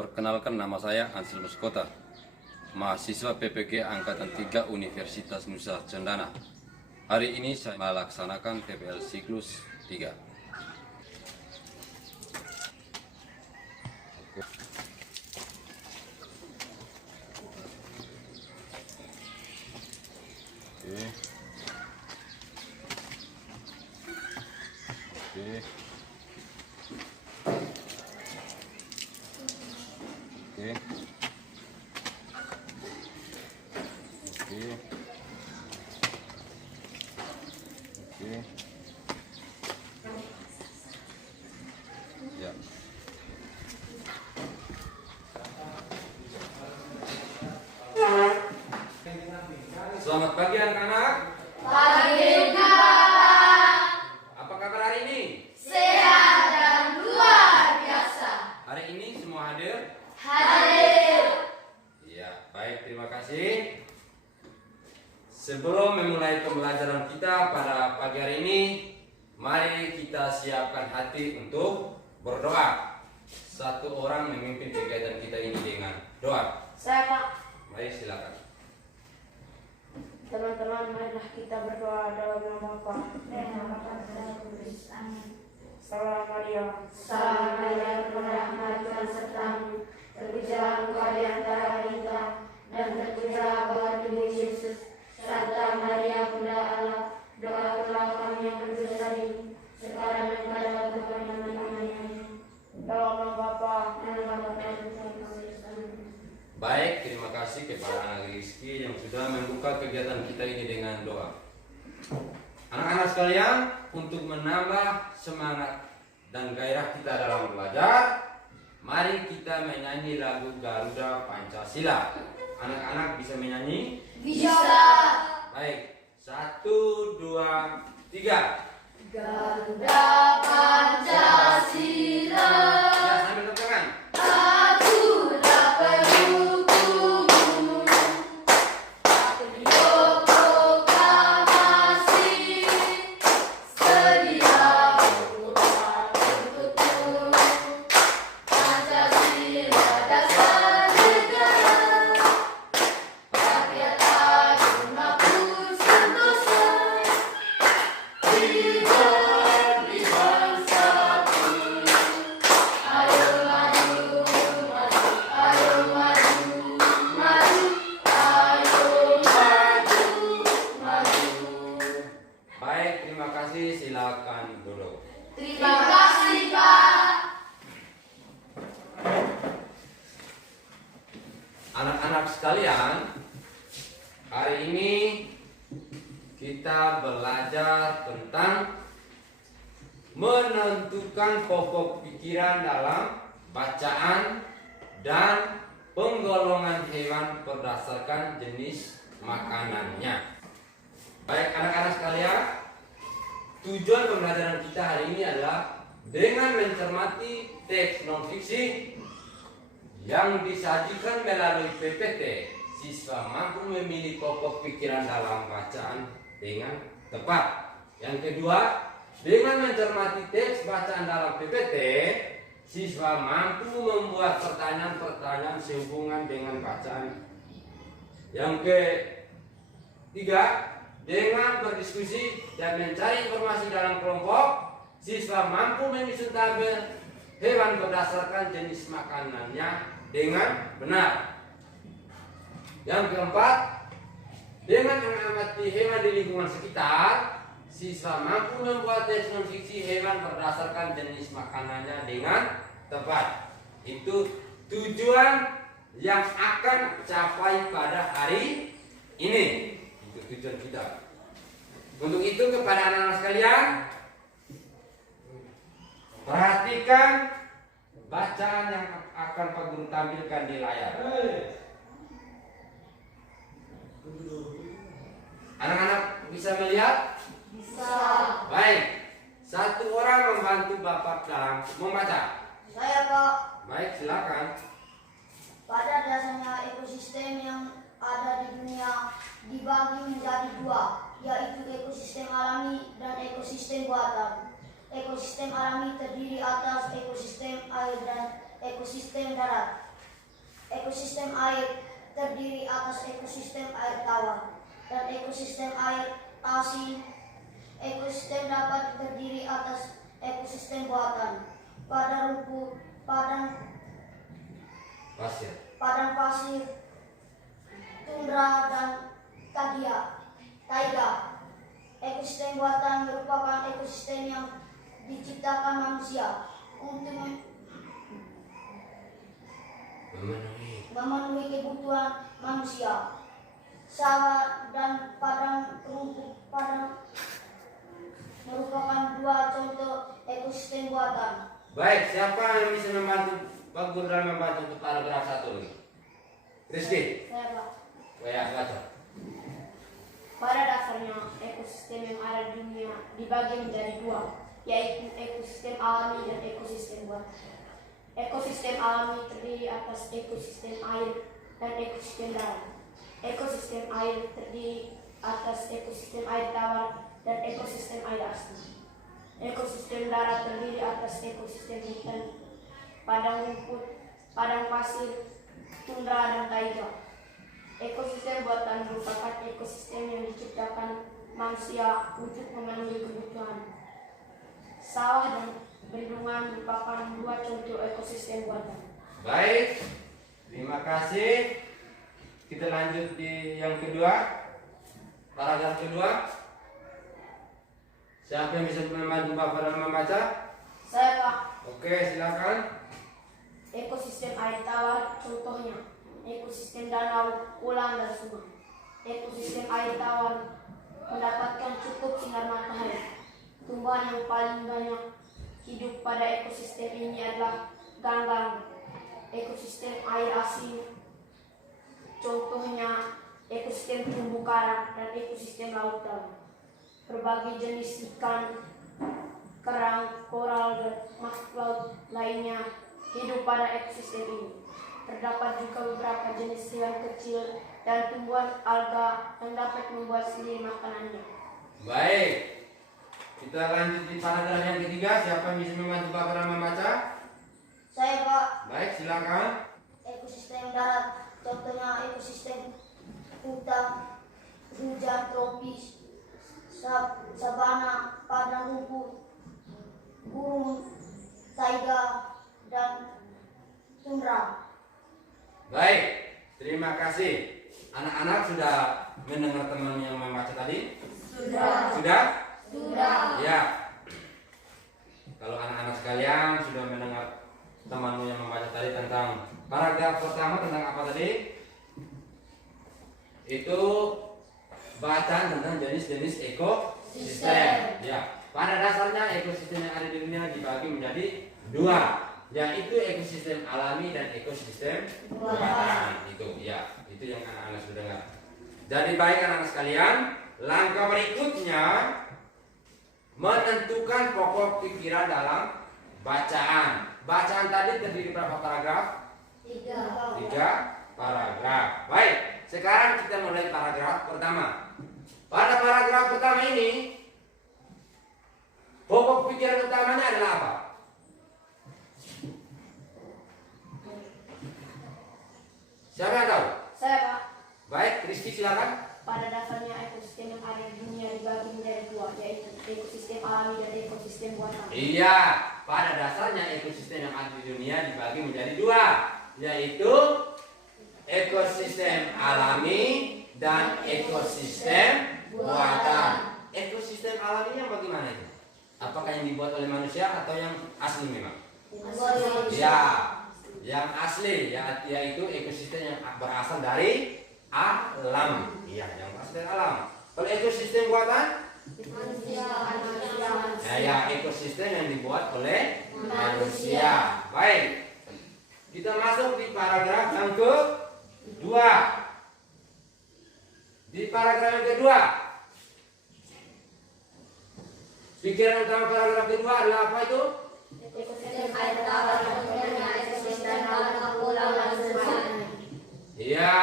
Perkenalkan, nama saya Anselmus Kota, mahasiswa PPG Angkatan 3 Universitas Nusa Cendana. Hari ini saya melaksanakan PPL siklus 3. Ya. Selamat pagi anak-anak. Pagi, Pak. Apa kabar hari ini? Sehat dan luar biasa. Hari ini semua hadir? Hadir. Ya, baik, terima kasih. Sebelum memulai pembelajaran kita pada pagi hari ini, mari kita siapkan hati untuk berdoa. Satu orang memimpin kegiatan kita ini dengan doa. Saya, Pak. Mari silakan. Teman-teman, marilah kita berdoa dalam nama Bapa dan Nama dan Salam Maria. Salam Maria, penuh rahmat, Tuhan sertamu. Terpujilah Engkau di antara wanita, dan terpujilah buah tubuh Yesus. Santa Maria, Bunda Allah, doakanlah kami yang berdosa ini, sekarang dan pada waktu kami mati. Dalam nama Bapa dan Nama dan Baik, terima kasih kepada anak Rizky yang sudah membuka kegiatan kita ini dengan doa. Anak-anak sekalian, untuk menambah semangat dan gairah kita dalam belajar, mari kita menyanyi lagu Garuda Pancasila. Anak-anak bisa menyanyi? Bisa. Baik, 1, 2, 3. Garuda Pancasila, Ya, sambil tepuk tangan. akulah pendukungmu, patriot proklamasi, sedia berkorban untukmu. Pancasila dasar negara, rakyat agung makmur sentosa. Hidup di bangsa ini, ayo maju, maju, ayo maju, maju, ayo maju, maju. Baik, terima kasih. Silakan duduk. Terima kasih, Pak. Anak-anak sekalian, hari ini kita belajar tentang menentukan pokok pikiran dalam bacaan dan penggolongan hewan berdasarkan jenis makanannya. Baik anak-anak sekalian, tujuan pembelajaran kita hari ini adalah dengan mencermati teks non-fiksi yang disajikan melalui PPT, siswa mampu memilih pokok pikiran dalam bacaan dengan tepat. Yang kedua, dengan mencermati teks bacaan dalam PPT, siswa mampu membuat pertanyaan-pertanyaan sehubungan dengan bacaan. Yang ketiga, dengan berdiskusi dan mencari informasi dalam kelompok, siswa mampu menyusun tabel hewan berdasarkan jenis makanannya dengan benar. Yang keempat, dengan mengamati hewan di lingkungan sekitar, siswa mampu membuat teks non-fiksi hewan berdasarkan jenis makanannya dengan tepat. Itu tujuan yang akan capai pada hari ini. Itu tujuan kita. Untuk itu kepada anak-anak sekalian, perhatikan bacaan yang akan Pak Guru tampilkan di layar. Anak-anak bisa melihat? Bisa. Baik. Satu orang membantu Bapak dalam membaca. Saya, Pak. Baik, silakan. Pada dasarnya ekosistem yang ada di dunia dibagi menjadi dua, yaitu ekosistem alami dan ekosistem buatan. Ekosistem alami terdiri atas ekosistem air dan ekosistem darat. Ekosistem air terdiri atas ekosistem air tawar dan ekosistem air asin. Ekosistem dapat terdiri atas ekosistem buatan, padang rumput, padang pasir, tundra dan taiga. Ekosistem buatan merupakan ekosistem yang diciptakan manusia untuk memenuhi kebutuhan manusia. Sawah dan padang rumput padang merupakan dua contoh ekosistem buatan. Baik, siapa yang bisa membantu Pak Guru dalam membantu untuk paragraf 1 ini? Rizky, Saya, Pak. baca. Pada dasarnya ekosistem yang ada di dunia dibagi menjadi dua, yaitu ekosistem alami dan ekosistem buatan. Ekosistem alami terdiri atas ekosistem air dan ekosistem darat. Ekosistem air terdiri atas ekosistem air tawar dan ekosistem air asli. Ekosistem darat terdiri atas ekosistem hutan, padang rumput, padang pasir, tundra dan taiga. Ekosistem buatan merupakan ekosistem yang diciptakan manusia untuk memenuhi kebutuhan. Sawah dan bendungan merupakan dua contoh ekosistem buatan. Baik, terima kasih. Kita lanjut di yang kedua, paragraf kedua. Siapa yang bisa membantu Bapak dalam membaca? Saya, Pak. Oke, silakan. Ekosistem air tawar contohnya ekosistem danau, kolam dan sungai. Ekosistem air tawar mendapatkan cukup sinar matahari. Tumbuhan yang paling banyak hidup pada ekosistem ini adalah ganggang. Ekosistem air asin contohnya ekosistem terumbu karang dan ekosistem laut dalam. Berbagai jenis ikan, kerang, koral dan makhluk laut lainnya hidup pada ekosistem ini. Terdapat juga beberapa jenis hewan kecil dan tumbuhan alga yang dapat membuat sendiri makanannya. Baik, kita lanjut di paragraf yang ketiga. Siapa yang bisa membantu Bapak dalam membaca? Saya, Pak. Baik, silakan. Ekosistem darat contohnya ekosistem hujan tropis, sabana, padang rumput, gurun, taiga, dan tundra. Baik, terima kasih. Anak-anak sudah mendengar teman yang membaca tadi? Sudah. Sudah? Sudah. Ya. Kalau anak-anak sekalian sudah mendengar temanmu yang membaca tadi tentang paragraf pertama tentang apa tadi? Itu bacaan tentang jenis-jenis ekosistem. Ya, pada dasarnya ekosistem yang ada di dunia dibagi menjadi dua, yaitu ekosistem alami dan ekosistem buatan. Itu ya, itu yang anak-anak sudah dengar. Jadi baik anak-anak sekalian, langkah berikutnya menentukan pokok pikiran dalam bacaan. Bacaan tadi terdiri berapa paragraf? 3 paragraf. Baik, sekarang kita mulai paragraf pertama. Pada paragraf pertama ini, pokok pikiran utamanya adalah apa? Siapa yang tahu? Saya, Pak. Baik, Rizky silakan. Pada dasarnya ekosistem yang ada di dunia dibagi menjadi dua, yaitu ekosistem alami dan ekosistem buatan. Iya, pada dasarnya ekosistem yang ada di dunia dibagi menjadi dua, yaitu ekosistem alami dan ekosistem buatan. Ekosistem alaminya bagaimana itu? Apakah yang dibuat oleh manusia atau yang asli memang? Ya, yang asli yaitu ekosistem yang berasal dari alam. Iya, yang berasal dari alam. Kalau ekosistem buatan? Ya, ekosistem yang dibuat oleh manusia. Baik, kita masuk di paragraf yang kedua. Di paragraf yang kedua, pikiran utama paragraf kedua adalah apa itu? Ekosistem air tawar contohnya ekosistem danau, kolam dan sungai. Iya,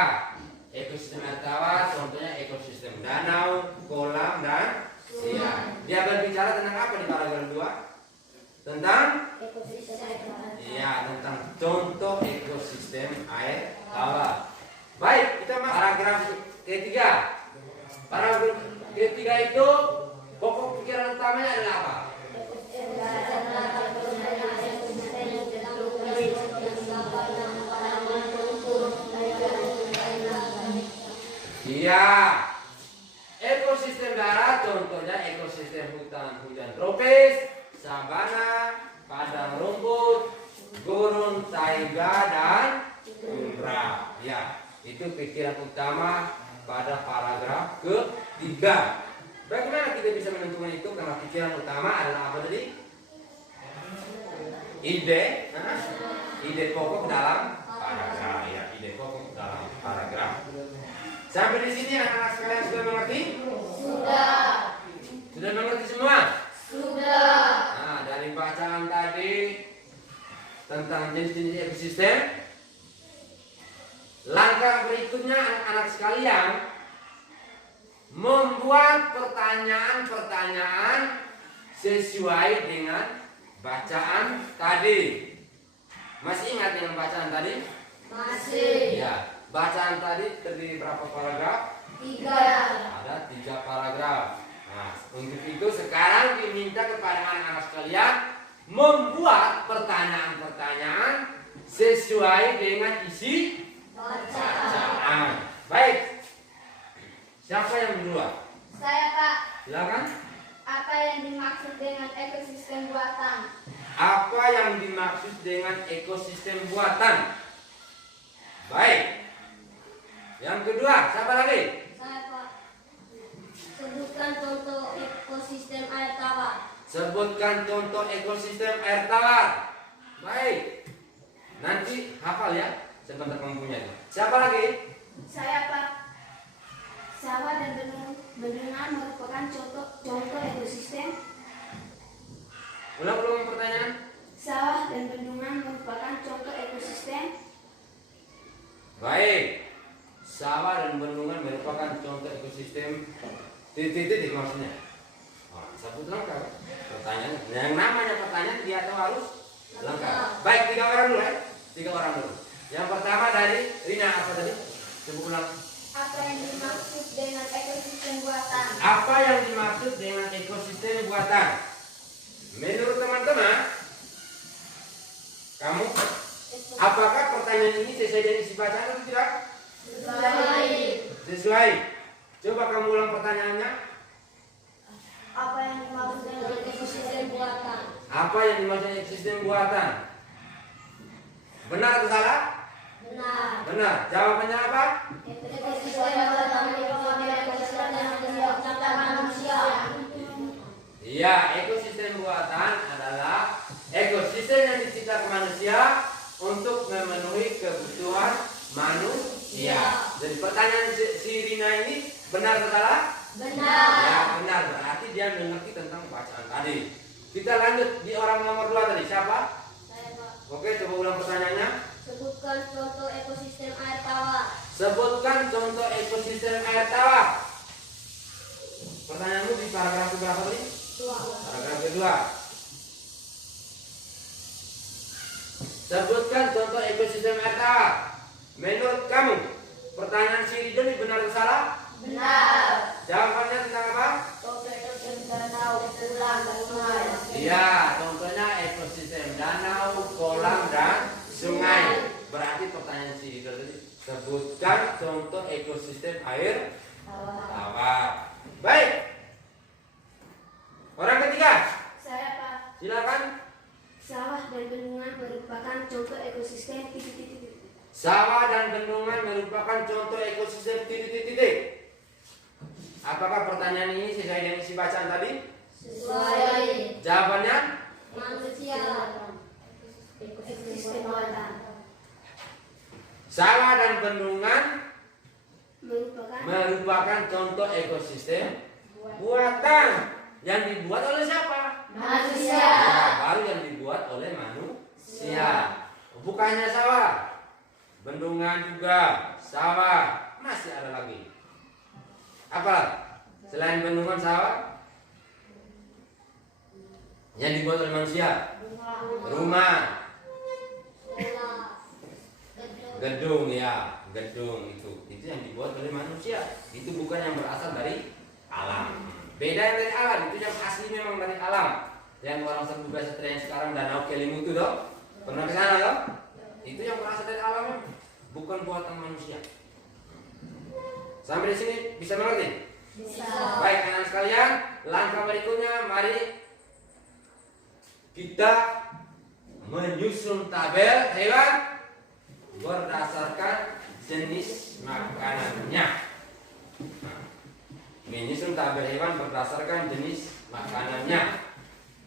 ekosistem air tawar contohnya ekosistem danau, kolam dan sungai. Dia berbicara tentang apa di paragraf kedua? Tentang Ekosistem air tawar. iya, tentang contoh ekosistem ekosistem air tawar. Baik, kita masuk paragraf ketiga. Paragraf ketiga itu pokok pikiran utamanya adalah apa? Iya, ekosistem darat contohnya ekosistem hutan tropis, sabana, padang rumput, gurun taiga dan tundra. Ya, itu pikiran utama pada paragraf ketiga. Bagaimana kita bisa menentukan itu? Karena pikiran utama adalah apa tadi? Ide pokok dalam paragraf. Ya, ide pokok dalam paragraf. Sampai di sini anak-anak sekalian sudah mengerti? Sudah. Sudah mengerti semua? Sudah. Nah, dari bacaan tadi tentang jenis-jenis ekosistem, langkah berikutnya anak-anak sekalian membuat pertanyaan-pertanyaan sesuai dengan bacaan tadi. Masih ingat dengan bacaan tadi? Masih. Ya, bacaan tadi terdiri berapa paragraf? 3. Ada 3 paragraf. Nah, untuk itu sekarang diminta kepada anak-anak sekalian membuat pertanyaan-pertanyaan sesuai dengan isi bacaan. Baik. Siapa yang duluan? Saya, Pak. Silakan. Apa yang dimaksud dengan ekosistem buatan? Apa yang dimaksud dengan ekosistem buatan? Baik. Yang kedua, siapa lagi? Saya, Pak. Sebutkan contoh ekosistem air tawar. Sebutkan contoh ekosistem air tawar. Baik. Nanti hafal ya, sebentar kamu punya. Siapa lagi? Saya, Pak. Sawah dan bendungan merupakan contoh ekosistem. Ulang pertanyaan. Sawah dan bendungan merupakan contoh ekosistem. Baik. Sawah dan bendungan merupakan contoh ekosistem. Titik maksudnya. Oh, sebut lengkap. Pertanyaan. Yang namanya pertanyaan dia tahu harus lengkap. Baik, 3 orang dulu ya. 3 orang dulu. Yang pertama dari Rina, apa tadi? Sebut ulang. Apa yang dimaksud dengan ekosistem buatan? Apa yang dimaksud dengan ekosistem buatan? Menurut teman-teman, kamu, apakah pertanyaan ini sesuai dengan isi bacaan atau tidak? Sesuai. Coba kamu ulang pertanyaannya. Apa yang dimaksud dengan ekosistem buatan? Apa yang dimaksud ekosistem buatan? Benar atau salah? Benar. Benar. Jawabannya apa? Ekosistem buatan merupakan ekosistem yang diciptakan manusia. Iya, ekosistem buatan adalah ekosistem yang diciptakan manusia untuk memenuhi kebutuhan manusia. Jadi pertanyaan si Rina ini benar atau salah? Benar. Ya, benar. Berarti dia mengerti tentang bacaan tadi. Kita lanjut di orang nomor 2 tadi. Siapa? Saya, Pak. Oke, coba ulang pertanyaannya. Sebutkan contoh ekosistem air tawar. Sebutkan contoh ekosistem air tawar. Pertanyaanmu di paragraf berapa tadi? 2. Paragraf kedua. Sebutkan contoh ekosistem air tawar. Menurut kamu, pertanyaan si Ridho ini benar atau salah? Benar. Jawabannya tentang apa? Contoh ekosistem danau, kolam, dan sungai. Iya, contohnya ekosistem danau, kolam, dan sungai. Berarti pertanyaan si Ridho tadi, sebutkan contoh ekosistem air tawar. Baik. Orang ketiga, Saya, Pak. silakan. Sawah dan bendungan merupakan contoh ekosistem Sawah dan bendungan merupakan contoh ekosistem titik-titik. Apakah pertanyaan ini sesuai dengan isi bacaan tadi? sesuai Jawabannya? manusia. Ekosistem buatan Sawah dan bendungan merupakan contoh ekosistem buatan yang dibuat oleh siapa? manusia. Ya, baru yang dibuat oleh manusia. Bukannya sawah, bendungan juga, sawah, masih ada lagi. Apa? Selain bendungan, sawah yang dibuat oleh manusia, rumah, Gedung ya, gedung itu yang dibuat oleh manusia. Itu bukan yang berasal dari alam. Beda yang dari alam, itu yang asli memang dari alam. Yang orang sebut biasa tren sekarang Danau Kelimutu dong. Pernah ke sana dong? Itu yang berasal dari alam, bukan buatan manusia. Sampai di sini bisa mengerti? Bisa. Baik, anak sekalian, langkah berikutnya mari kita menyusun tabel hewan berdasarkan jenis makanannya. Nah, menyusun tabel hewan berdasarkan jenis makanannya.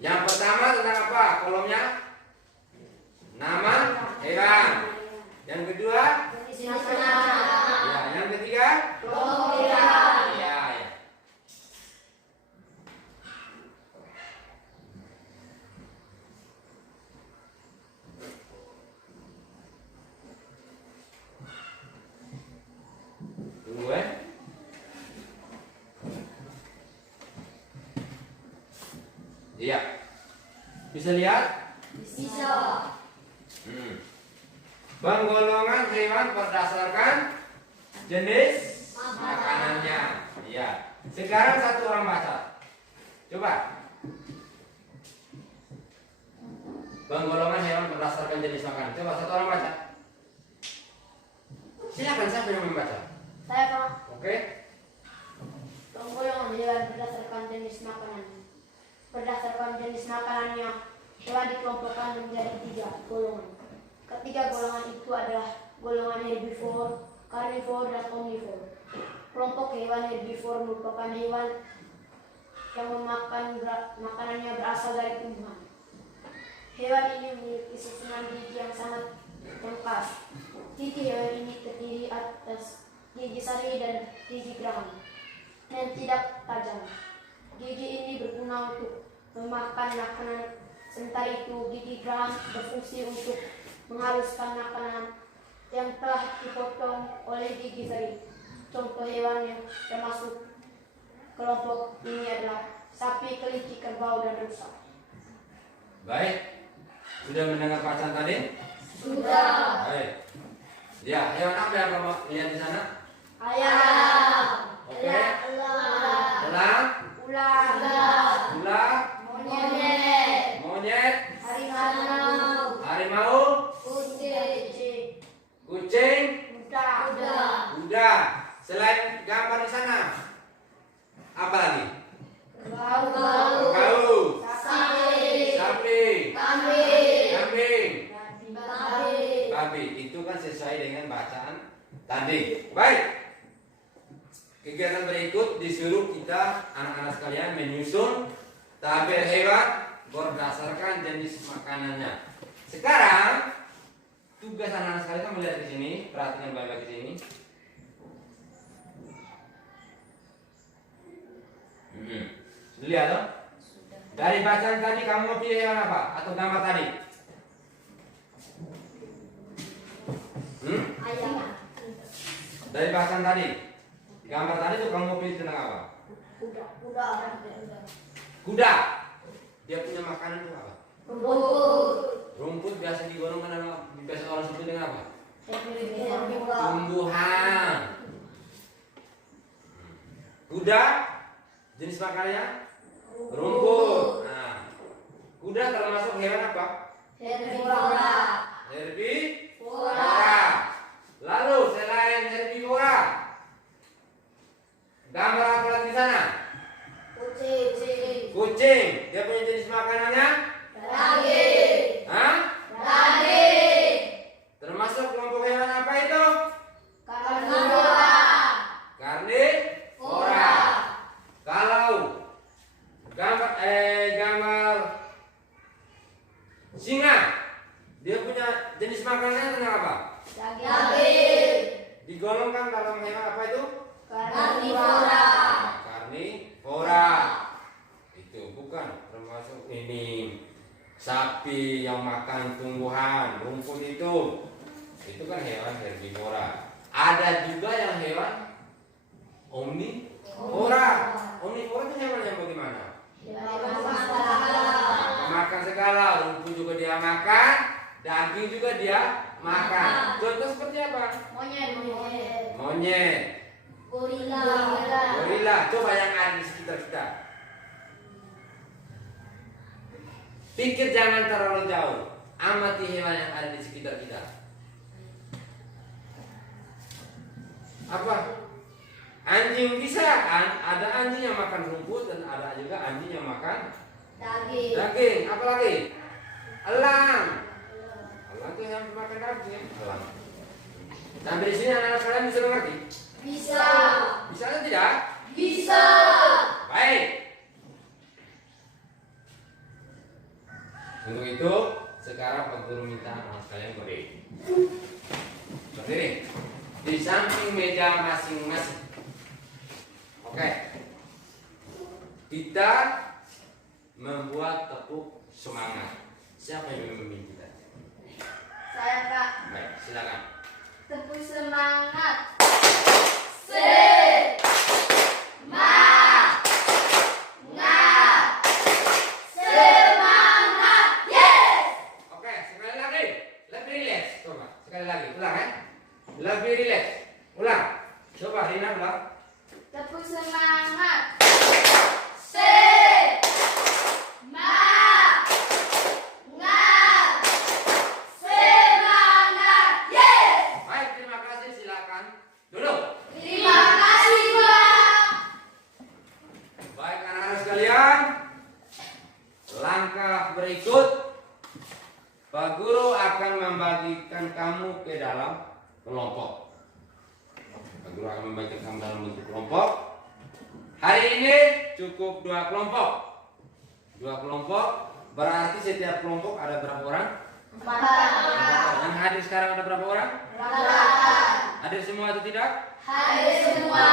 Yang pertama tentang apa? Kolomnya nama hewan. Yang kedua, Jenis makanan. ya, yang ketiga, Kelompok hewan. ya, ya. Tunggu ya. Iya. Bisa lihat? Bisa. Penggolongan hewan berdasarkan jenis makanannya. Iya. Sekarang satu orang baca. Coba. Penggolongan hewan berdasarkan jenis makanan. Coba satu orang baca. Silakan, siapa yang membaca? Saya Pak. Oke. Penggolongan hewan berdasarkan jenis makanan. Berdasarkan jenis makanannya, hewan dikelompokkan menjadi 3 golongan. Ketiga golongan itu adalah golongan herbivore, karnivore, dan omnivore. Kelompok hewan herbivore merupakan hewan yang makanannya berasal dari tumbuhan. Hewan ini memiliki susunan gigi yang sangat lengkap. Gigi hewan ini terdiri atas gigi sari dan gigi geraham yang tidak tajam. Gigi ini berguna untuk memakan makanan, sementara itu gigi geraham berfungsi untuk menghaluskan makanan yang telah dipotong oleh gigi sari. Contoh hewan yang termasuk kelompok ini adalah sapi, kelinci, kerbau, dan rusa. Baik. Sudah mendengar bacaan tadi? Sudah. Baik. Ya, hewan apa yang kamu lihat di sana? Ayam. Oke. Ular. Elang, Ular. ular, Monyet. monyet, Harimau. harimau, Kucing. kucing, Kuda. kuda. Selain gambar di sana, apa lagi? Bau. Kau, Sapi. sapi, Kambing. kambing, Babi. babi. Itu kan sesuai dengan bacaan tadi. Baik. Kegiatan berikut disuruh kita anak-anak sekalian menyusun tabel hewan berdasarkan jenis makanannya. Sekarang tugas anak-anak sekalian melihat di sini, perhatikan baik-baik di sini. Lihat dong. Dari bacaan tadi kamu mau pilih hewan apa? Atau gambar tadi? Ayam. Dari bacaan tadi, gambar tadi tuh kamu mau pilih tentang apa? Kuda. Kuda. Dia punya makanan itu apa? Rumput. Rumput biasa digolongkan dengan biasa orang sebut dengan apa? Herbivore. Tumbuhan. Kuda jenis makanannya rumput. Nah, kuda termasuk hewan apa? Herbivora. Herbivora. Lalu selain herbivora, gambar apa lagi di sana? Kucing. Kucing. Dia punya jenis makanannya? Daging. Hah? Daging. Termasuk kelompok hewan apa itu? Karnivora. Karnivora. Kalau gambar singa, dia punya jenis makanannya tentang apa? Daging. Digolongkan dalam hewan apa itu? Karnivora. Karnivora. Itu bukan termasuk ini sapi yang makan tumbuhan, rumput itu. Itu kan hewan herbivora. Ada juga yang hewan omnivora. Omnivora itu hewan yang bagaimana? Makan segala, rumput juga dia makan, daging juga dia makan. Contoh seperti apa? Monyet. Monyet. Gorila. Gorila. Coba yang ada di sekitar kita. Pikir jangan terlalu jauh. Amati hewan yang ada di sekitar kita. Apa? Anjing bisa kan? Ada anjing yang makan rumput dan ada juga anjing yang makan daging. Apa lagi? Elang. Elang itu yang makan daging. Elang. Sampai di sini anak-anak kalian bisa mengerti? Bisa. Bisa atau tidak? Bisa. Baik. Untuk itu sekarang Pak Guru minta anak kalian berdiri. Berdiri di samping meja masing-masing. Oke. Kita membuat tepuk semangat. Siapa yang memimpin kita? Saya, Kak. Baik, silakan. Tepuk semangat. Oke, sekali lagi. Lebih rileks. Coba, sekali lagi. Ulang ya. Lebih rileks. Ulang. Coba Rina ulang. Tepuk semangat. Baik, terima kasih. Silakan duduk. Terima kasih, Pak. Baik anak-anak sekalian, langkah berikut Pak Guru akan membagikan kamu ke dalam kelompok. Pak Guru akan membagikan kamu dalam bentuk kelompok. Hari ini cukup 2 kelompok. 2 kelompok berarti setiap kelompok ada berapa orang? 4. 4 orang. Yang hadir sekarang ada berapa orang? 8. Hadir semua atau tidak? Hadir semua.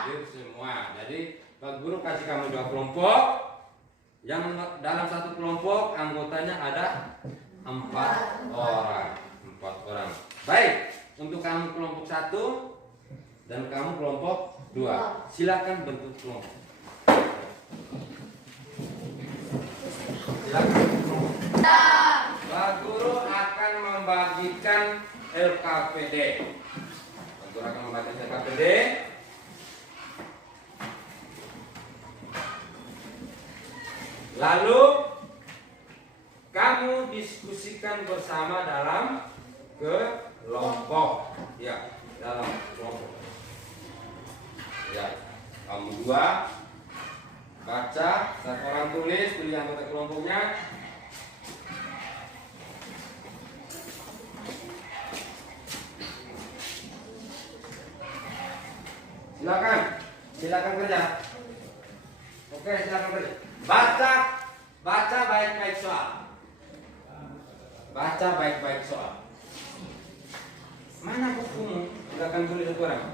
Hadir semua. Jadi Pak Guru kasih kamu 2 kelompok. Yang dalam satu kelompok anggotanya ada 4 orang. 4 orang. Baik, untuk kamu kelompok 1 dan kamu kelompok 2. Silakan bentuk kelompok. Silakan. Pak Guru akan membagikan LKPD. Pak Guru akan membagikan LKPD. Lalu kamu diskusikan bersama dalam kelompok. Ya, dalam kelompok. Ya, kamu 2 baca, 1 orang tulis, pilih anggota kelompoknya. Silakan kerja. Oke, silakan kerja. Baca baik-baik soal. Baca baik-baik soal. Mana bukumu? Silakan tulis 1 orang.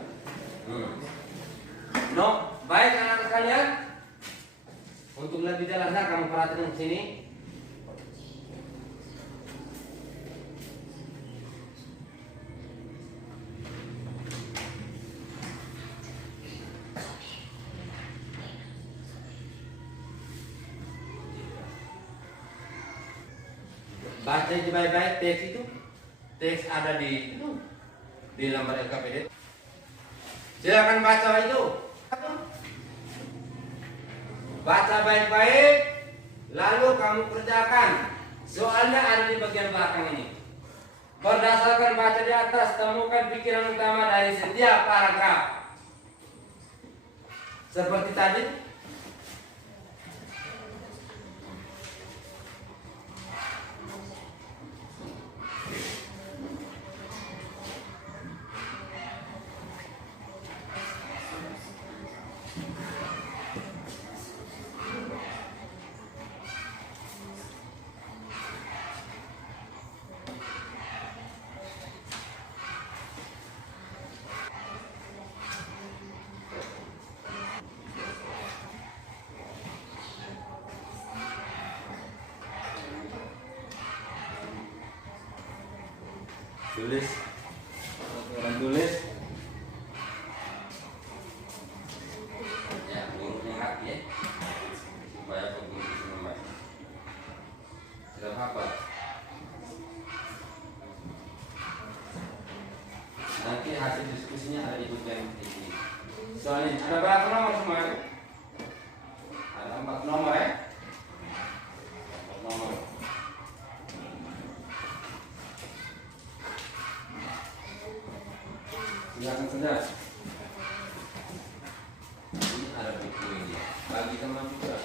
No, baik anak-anak kalian. Untuk lebih jelasnya kamu perhatikan ke sini. Baca itu baik-baik teks itu. Teks ada di lembar LKPD. Silakan baca itu. Baca baik-baik, lalu kamu kerjakan. Soalnya ada di bagian belakang ini. Berdasarkan baca di atas, temukan pikiran utama dari setiap paragraf. Seperti tadi. Tulis. Orang tulis. Ya, gurunya hati ya. Supaya pengguru bisa membaca. Sudah hafal. Nanti hasil diskusinya ada di buku yang ini. Soalnya ada berapa nomor semua? Ada 4 nomor ya. 4 nomor. Silakan saja. Ini ada buku ini. Bagi teman juga.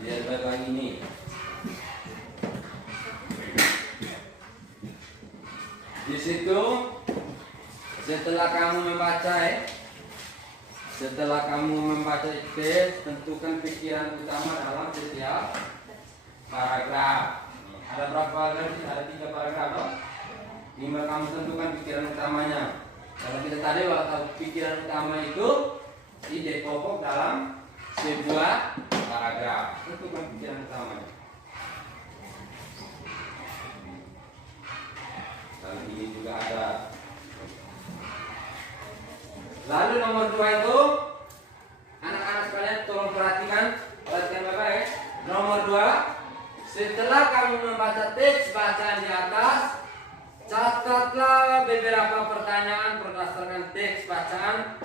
Lihat baik-baik ini. Di situ setelah kamu membaca itu, tentukan pikiran utama dalam setiap paragraf. Ada berapa paragraf? Ada 3 paragraf, no? Tinggal kamu tentukan pikiran utamanya. Kalau kita tadi waktu pikiran utama itu dipokok dalam sebuah paragraf. Tentukan pikiran utamanya. Dan ini juga ada. Lalu nomor 2 itu, anak-anak sekalian tolong perhatikan baik-baik. Nomor 2, setelah kamu membaca teks bacaan di atas, catatlah beberapa pertanyaan berdasarkan teks bacaan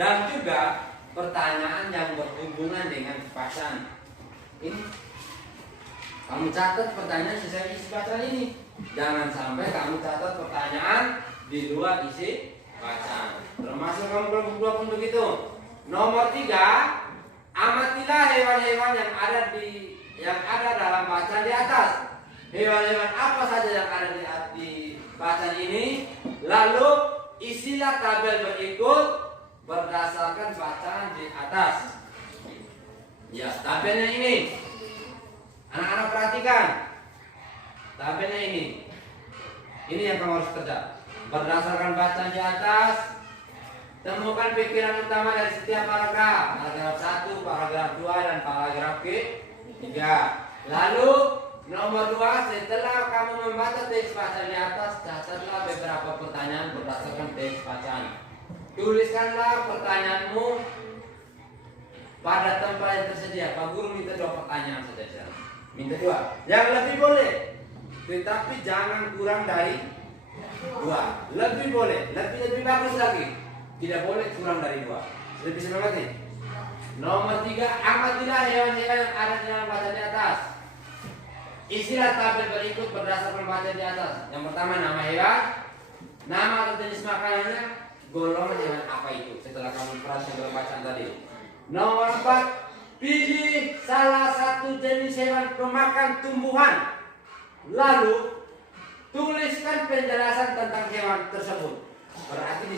dan juga pertanyaan yang berhubungan dengan bacaan. Ini kamu catat pertanyaan sesuai isi bacaan ini. Jangan sampai kamu catat pertanyaan di luar isi bacaan. Termasuk kamu kelompok 2 pun begitu. Nomor 3, amatilah hewan-hewan yang ada dalam bacaan di atas. Hewan-hewan apa saja yang ada di bacaan ini, lalu isilah tabel berikut berdasarkan bacaan di atas. Ya, tabelnya ini. Anak-anak perhatikan. Tabelnya ini. Ini yang kamu harus kerja. Berdasarkan bacaan di atas, temukan pikiran utama dari setiap paragraf. Paragraf 1, paragraf 2, dan paragraf ke-3. Lalu nomor 2, setelah kamu membaca teks bacaan di atas, catatlah beberapa pertanyaan berdasarkan teks bacaan. Tuliskanlah pertanyaanmu pada tempat yang tersedia. Pak Guru minta 2 pertanyaan saja. Minta 2. Yang lebih boleh, tetapi jangan kurang dari 2. Lebih boleh, lebih bagus lagi. Tidak boleh kurang dari 2. Sudah bisa mengerti? Nomor 3, amatilah hewan-hewan yang ada di dalam bacaan di atas. Isilah tabel berikut berdasarkan bacaan di atas. Yang pertama, nama hewan, nama atau jenis makanannya, golongan hewan apa itu. Setelah kamu perhatikan dalam bacaan tadi. Nomor 4, pilih salah satu jenis hewan pemakan tumbuhan. Lalu tuliskan penjelasan tentang hewan tersebut. Berarti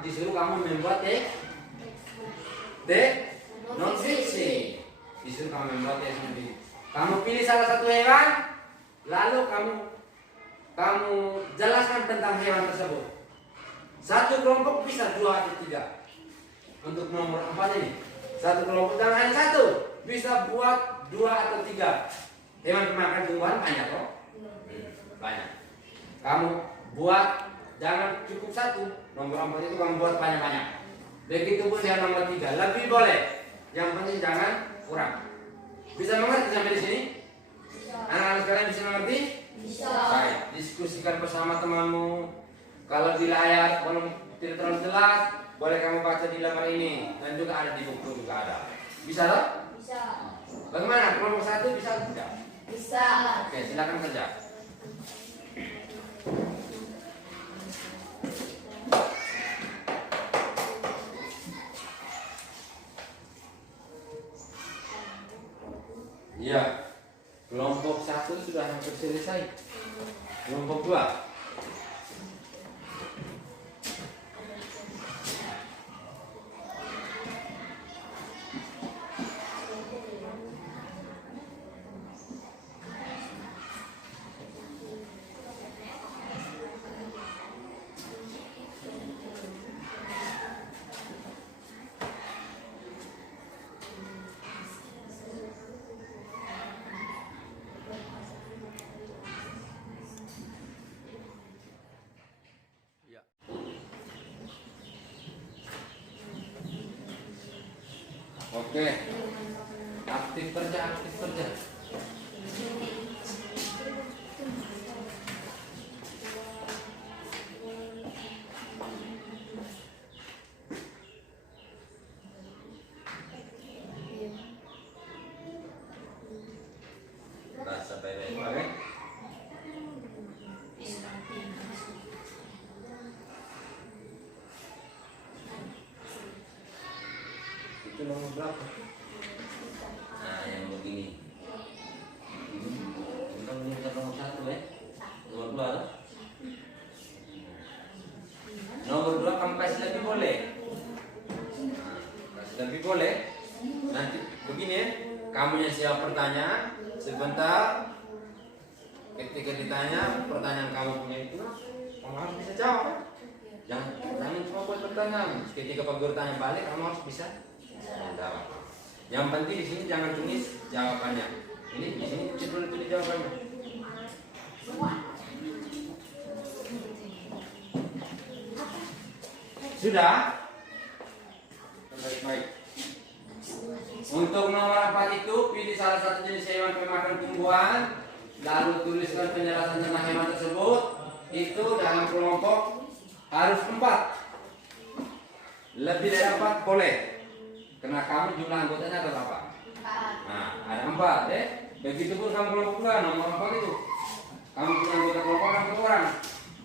disuruh kamu membuat non fiksi. Disuruh kamu membuat non-fiksi. Kamu pilih salah satu hewan, lalu kamu jelaskan tentang hewan tersebut. Satu kelompok bisa 2 atau 3. Untuk nomor 4 ini, satu kelompok jangan hanya 1, bisa buat 2 atau 3. Hewan pemakan tumbuhan banyak kok. Banyak. Kamu buat jangan cukup 1. Nomor 4 itu kamu buat banyak-banyak. Begitu pun yang nomor 3, lebih boleh. Yang penting jangan kurang. Bisa mengerti sampai di sini? Anak-anak sekalian bisa mengerti? Bisa. Baik, diskusikan bersama temanmu. Kalau di layar belum tidak terlalu jelas, boleh kamu baca di lembar ini dan juga ada di buku juga ada. Bisa loh? Bisa. Bagaimana? Kelompok 1 bisa atau tidak? Bisa. Oke, silakan kerja. Ya, kelompok 1 sudah hampir selesai. Kelompok 2. Oke, aktif kerja. nomor berapa? Nah, yang begini. Kita meningkat nomor 1 ya. Nomor 2 tuh. Nomor 2 kamu kasih lebih boleh. Nah, kasih lebih boleh. Nanti begini ya. Kamu yang siap bertanya sebentar. Ketika ditanya pertanyaan kamu punya itu, kamu harus bisa jawab. Jangan cuma buat pertanyaan. Ketika Pak Guru tanya balik, kamu harus bisa jawab. Yang penting di sini jangan tulis jawabannya. Ini di sini tulis jawabannya. Sudah? Baik. Untuk nomor 4 itu pilih salah satu jenis hewan pemakan tumbuhan, lalu tuliskan penjelasan tentang hewan tersebut. Itu dalam kelompok harus 4. Lebih dari 4 boleh. Karena kamu jumlah anggotanya ada berapa? 4. Nah, ada 4 ya. Begitupun kamu kelompok 2, nomor 4 itu. Kamu punya anggota kelompok 4 orang.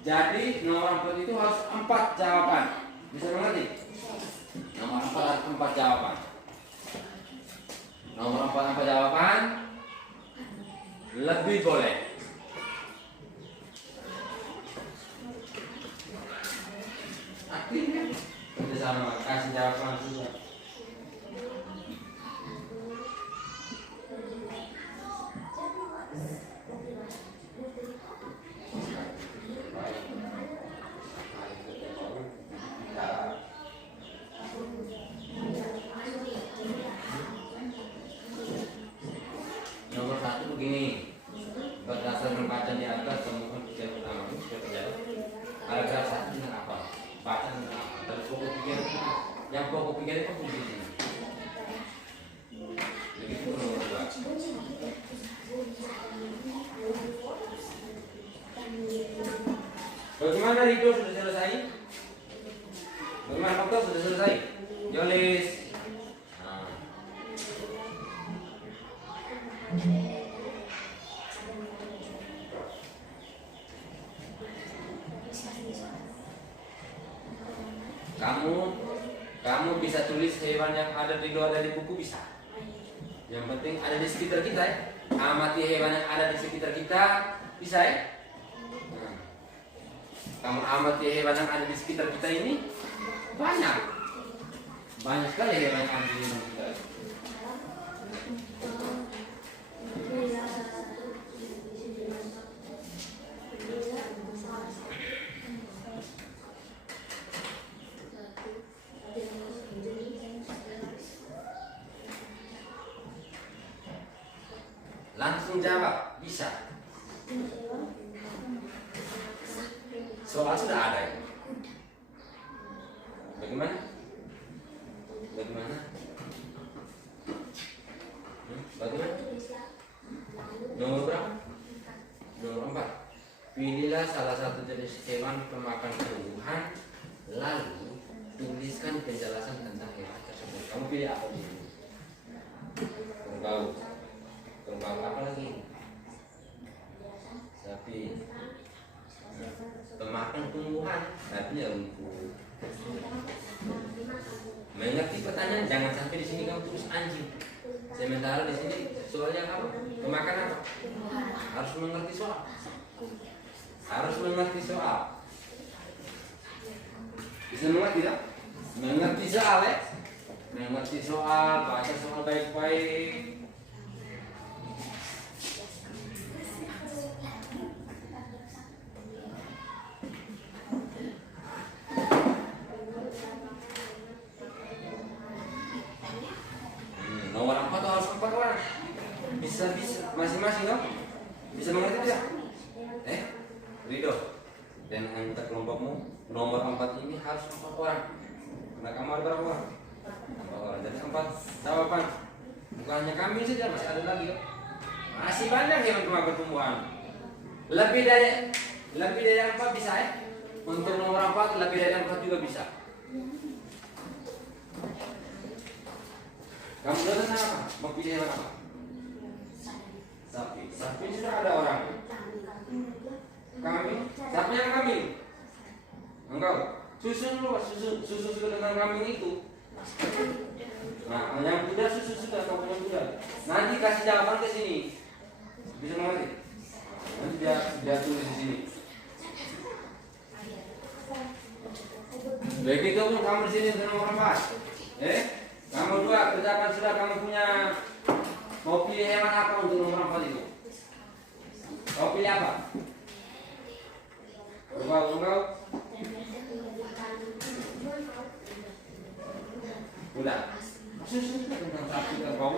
Jadi nomor 4 itu harus 4 jawaban. Bisa mengerti? Nomor 4 harus 4 jawaban. Nomor 4 jawaban. Lebih boleh. Akhirnya kita sama kasih jawaban juga. Nomor 1 begini. Berdasarkan bacaan di atas temukan tujuan utama itu sudah terjawab. Paragraf 1 tentang apa? Bacaan tentang apa? Terus pokok pikiran itu. Yang pokok pikiran itu fungsi ini. Begitu nomor 2. Bagaimana Rido sudah selesai? Bagaimana Dokter sudah selesai? Yolis. Nah. Kamu bisa tulis hewan yang ada di luar dari buku bisa. Yang penting ada di sekitar kita ya. Amati hewan yang ada di sekitar kita bisa ya. Nah, kamu amati hewan yang ada di sekitar kita ini banyak sekali hewan yang ada di sekitar kita. Langsung jawab, bisa. Soal sudah ada ya. Bagaimana? Bagaimana? Nomor berapa? Nomor 4. Pilihlah salah satu jenis hewan pemakan tumbuhan, lalu tuliskan penjelasan tentang hewan tersebut. Kamu pilih apa di sini? Kerbau apa lagi? Sapi. Pemakan tumbuhan, artinya rumput. Mengerti pertanyaan, jangan sampai di sini kamu tulis anjing. Sementara di sini soalnya apa? Pemakan apa? Harus mengerti soal. Bisa mengerti tak? Mengerti soal ya? Mengerti soal, baca soal baik-baik. Nomor 4 harus 4 orang. Bisa masing-masing dong. Bisa mengerti tidak? Rido dan anggota kelompokmu nomor 4 ini harus 4 orang. Nah, kamu ada berapa orang? 4 orang. Jadi 4 jawaban. Bukan hanya kami saja, masih ada lagi. Masih banyak yang pemakan tumbuhan. Lebih dari 4 bisa ya. Untuk nomor 4 lebih dari 4 juga bisa. Kamu datang apa? Mau pilih hewan apa? Sapi. Sapi sudah ada orang. Kambing. Siapa yang kambing? Engkau. Susu tentang kambing itu. Nah, yang sudah sudah kamu yang sudah. Nanti kasih jawaban ke sini. Bisa mengerti? Nanti dia tulis di sini. Begitu pun kamu di sini untuk nomor 4. Kamu dua kerjakan sudah, kamu punya mau pilih hewan apa untuk nomor 4 itu? Kau pilih apa? Engkau? Udah. Sudah tentang sapi kerbau.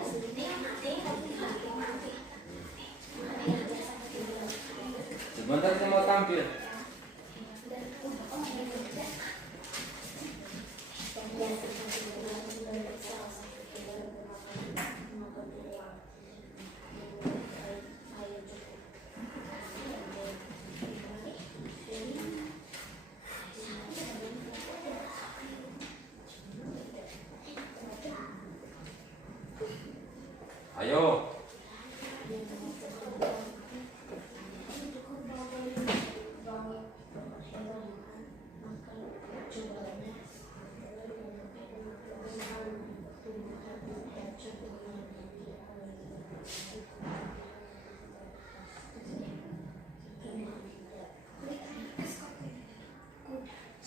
Sebentar saya mau tampil. Ayo.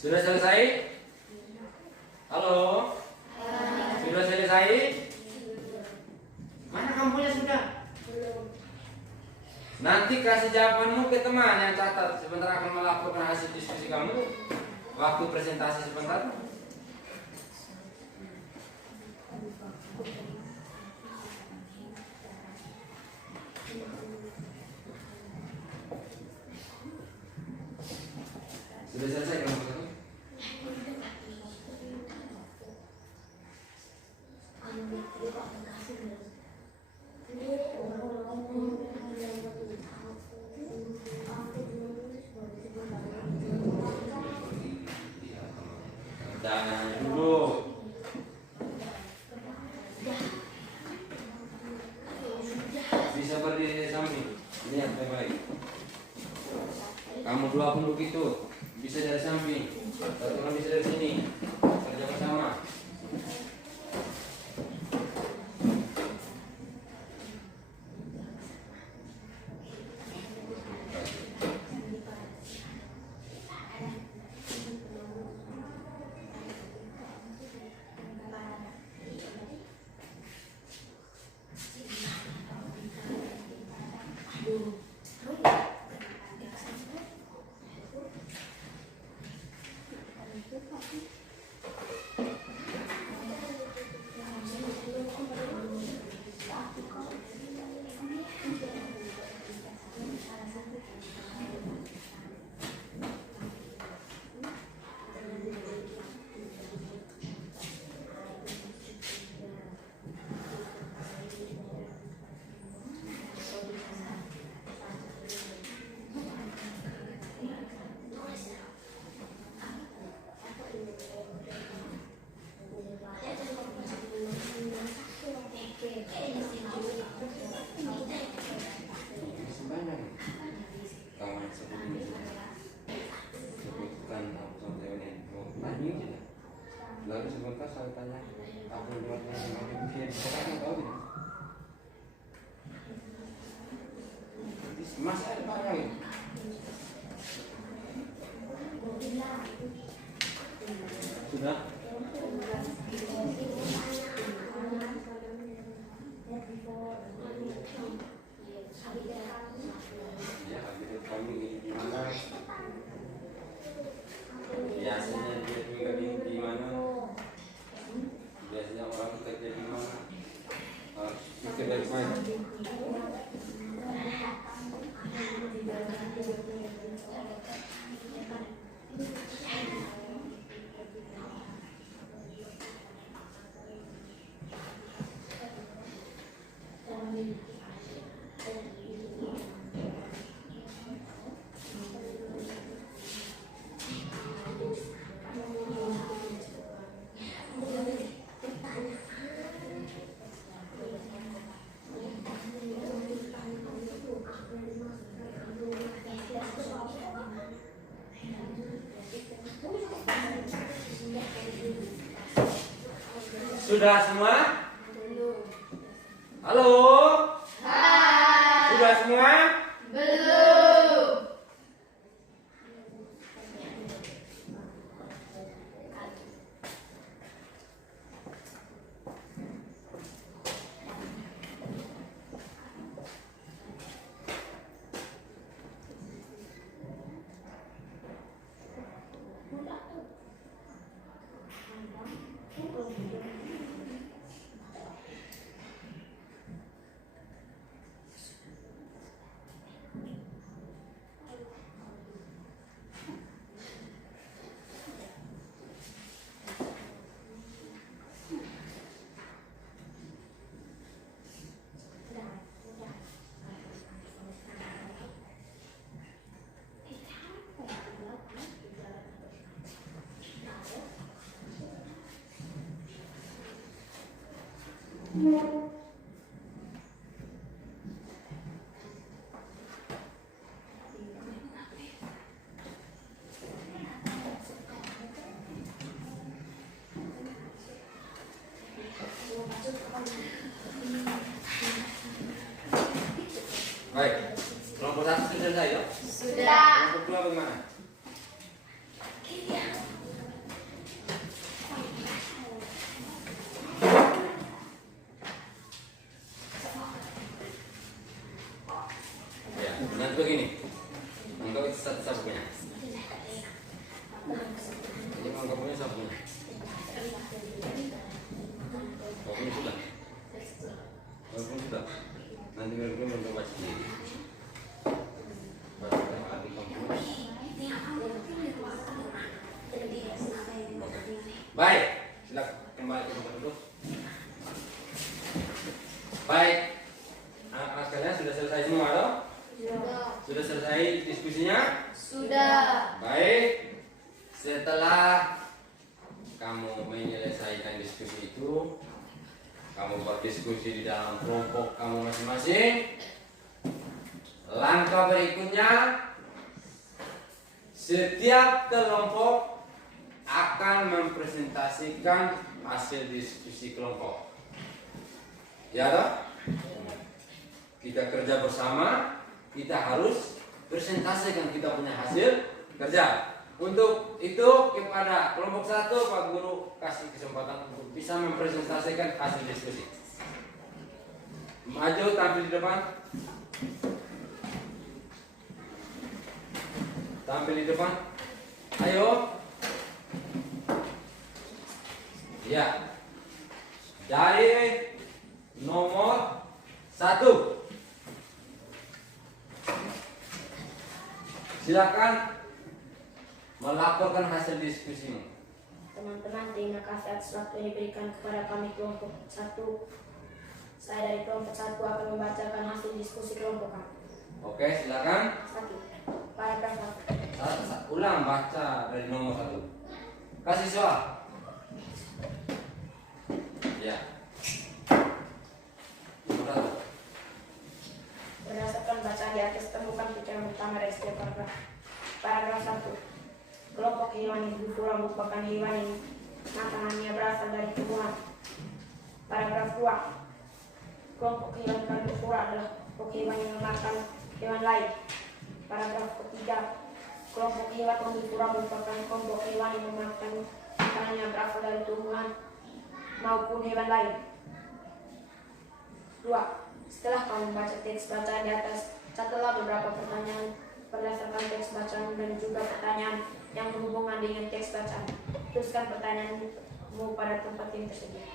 Sudah selesai? Halo? Sudah selesai? Mana kamunya sudah? Nanti kasih jawabanmu ke teman yang catat. Sebentar akan melaporkan hasil diskusi kamu. Waktu presentasi sebentar. Sudah selesai kamu? Jangan dulu. Bisa berdiri di samping. Ini yang terbaik. Kamu dua pun begitu. Bisa dari samping. Satu orang bisa dari sini. Kerja bersama. Lalu sebentar saya tanya, apa yang buatnya semakin biar sekarang tahu tidak? Mas ada banyak ini. Sudah? Ya, gitu kami gimana? Biasanya dia tinggal di mana? Biasanya orang kerja di mana? Pikir baik-baik. Sudah semua? Belum. Halo? Hai. Sudah semua? Belum. Baik. Kelompok 1 sudah selesai ya? Sudah. Kelompok 2 bagaimana? Ya, nanti begini. Anggap itu satu punya. Jadi anggap punya satu punya. Oh, ini sudah. Oh, ini sudah. Nanti mereka mencoba sendiri. Baik, silakan kembali ke tempat duduk. Baik, anak-anak sekalian sudah selesai semua, toh? Sudah selesai diskusinya? Sudah. Baik, setelah kamu menyelesaikan diskusi itu, kamu berdiskusi di dalam kelompok kamu masing-masing. Langkah berikutnya, setiap kelompok akan mempresentasikan hasil diskusi kelompok. Ya toh? Kita kerja bersama, kita harus presentasikan kita punya hasil kerja. Untuk itu kepada kelompok 1 Pak Guru kasih kesempatan untuk bisa mempresentasikan hasil diskusi. Maju tampil di depan. Tampil di depan. Ayo. Ya. Dari nomor 1. Silakan melaporkan hasil diskusimu. Teman-teman, terima kasih atas waktu yang diberikan kepada kami kelompok 1. Saya dari kelompok 1 akan membacakan hasil diskusi kelompok kami. Oke, silakan. 1. Paragraf 1. Ulang baca dari nomor 1. Kasih soal. Ya. Nomor 1. Berdasarkan bacaan di atas, temukan tujuan utama dari setiap paragraf. Paragraf 1. Kelompok hewan herbivora merupakan hewan yang makanannya berasal dari tumbuhan. Paragraf 2. Kelompok hewan karnivora adalah kelompok hewan yang memakan hewan lain. Paragraf 3. Kelompok hewan omnivora merupakan kelompok hewan yang memakan makanannya berasal dari tumbuhan maupun hewan lain. 2. Setelah kamu membaca teks bacaan di atas, catatlah beberapa pertanyaan berdasarkan teks bacaan dan juga pertanyaan yang berhubungan dengan teks bacaan. Tuliskan pertanyaanmu pada tempat yang tersedia.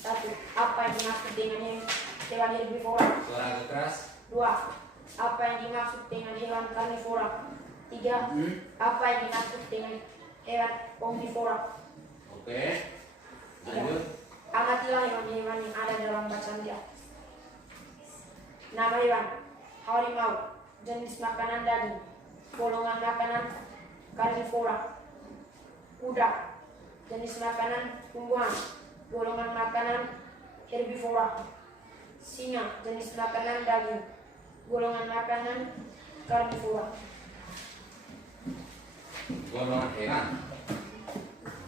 1. Apa yang dimaksud dengan hewan herbivora? Suara agak keras. 2. Apa yang dimaksud dengan hewan karnivora? 3. Apa yang dimaksud dengan hewan omnivora? Oke. Lanjut. Amatilah hewan-hewan yang ada dalam bacaan di atas. Nama hewan: harimau. Jenis makanan daging. Golongan makanan karnivora. Kuda. Jenis makanan tumbuhan. Golongan makanan herbivora. Singa. Jenis makanan daging. Golongan makanan karnivora. Golongan hewan.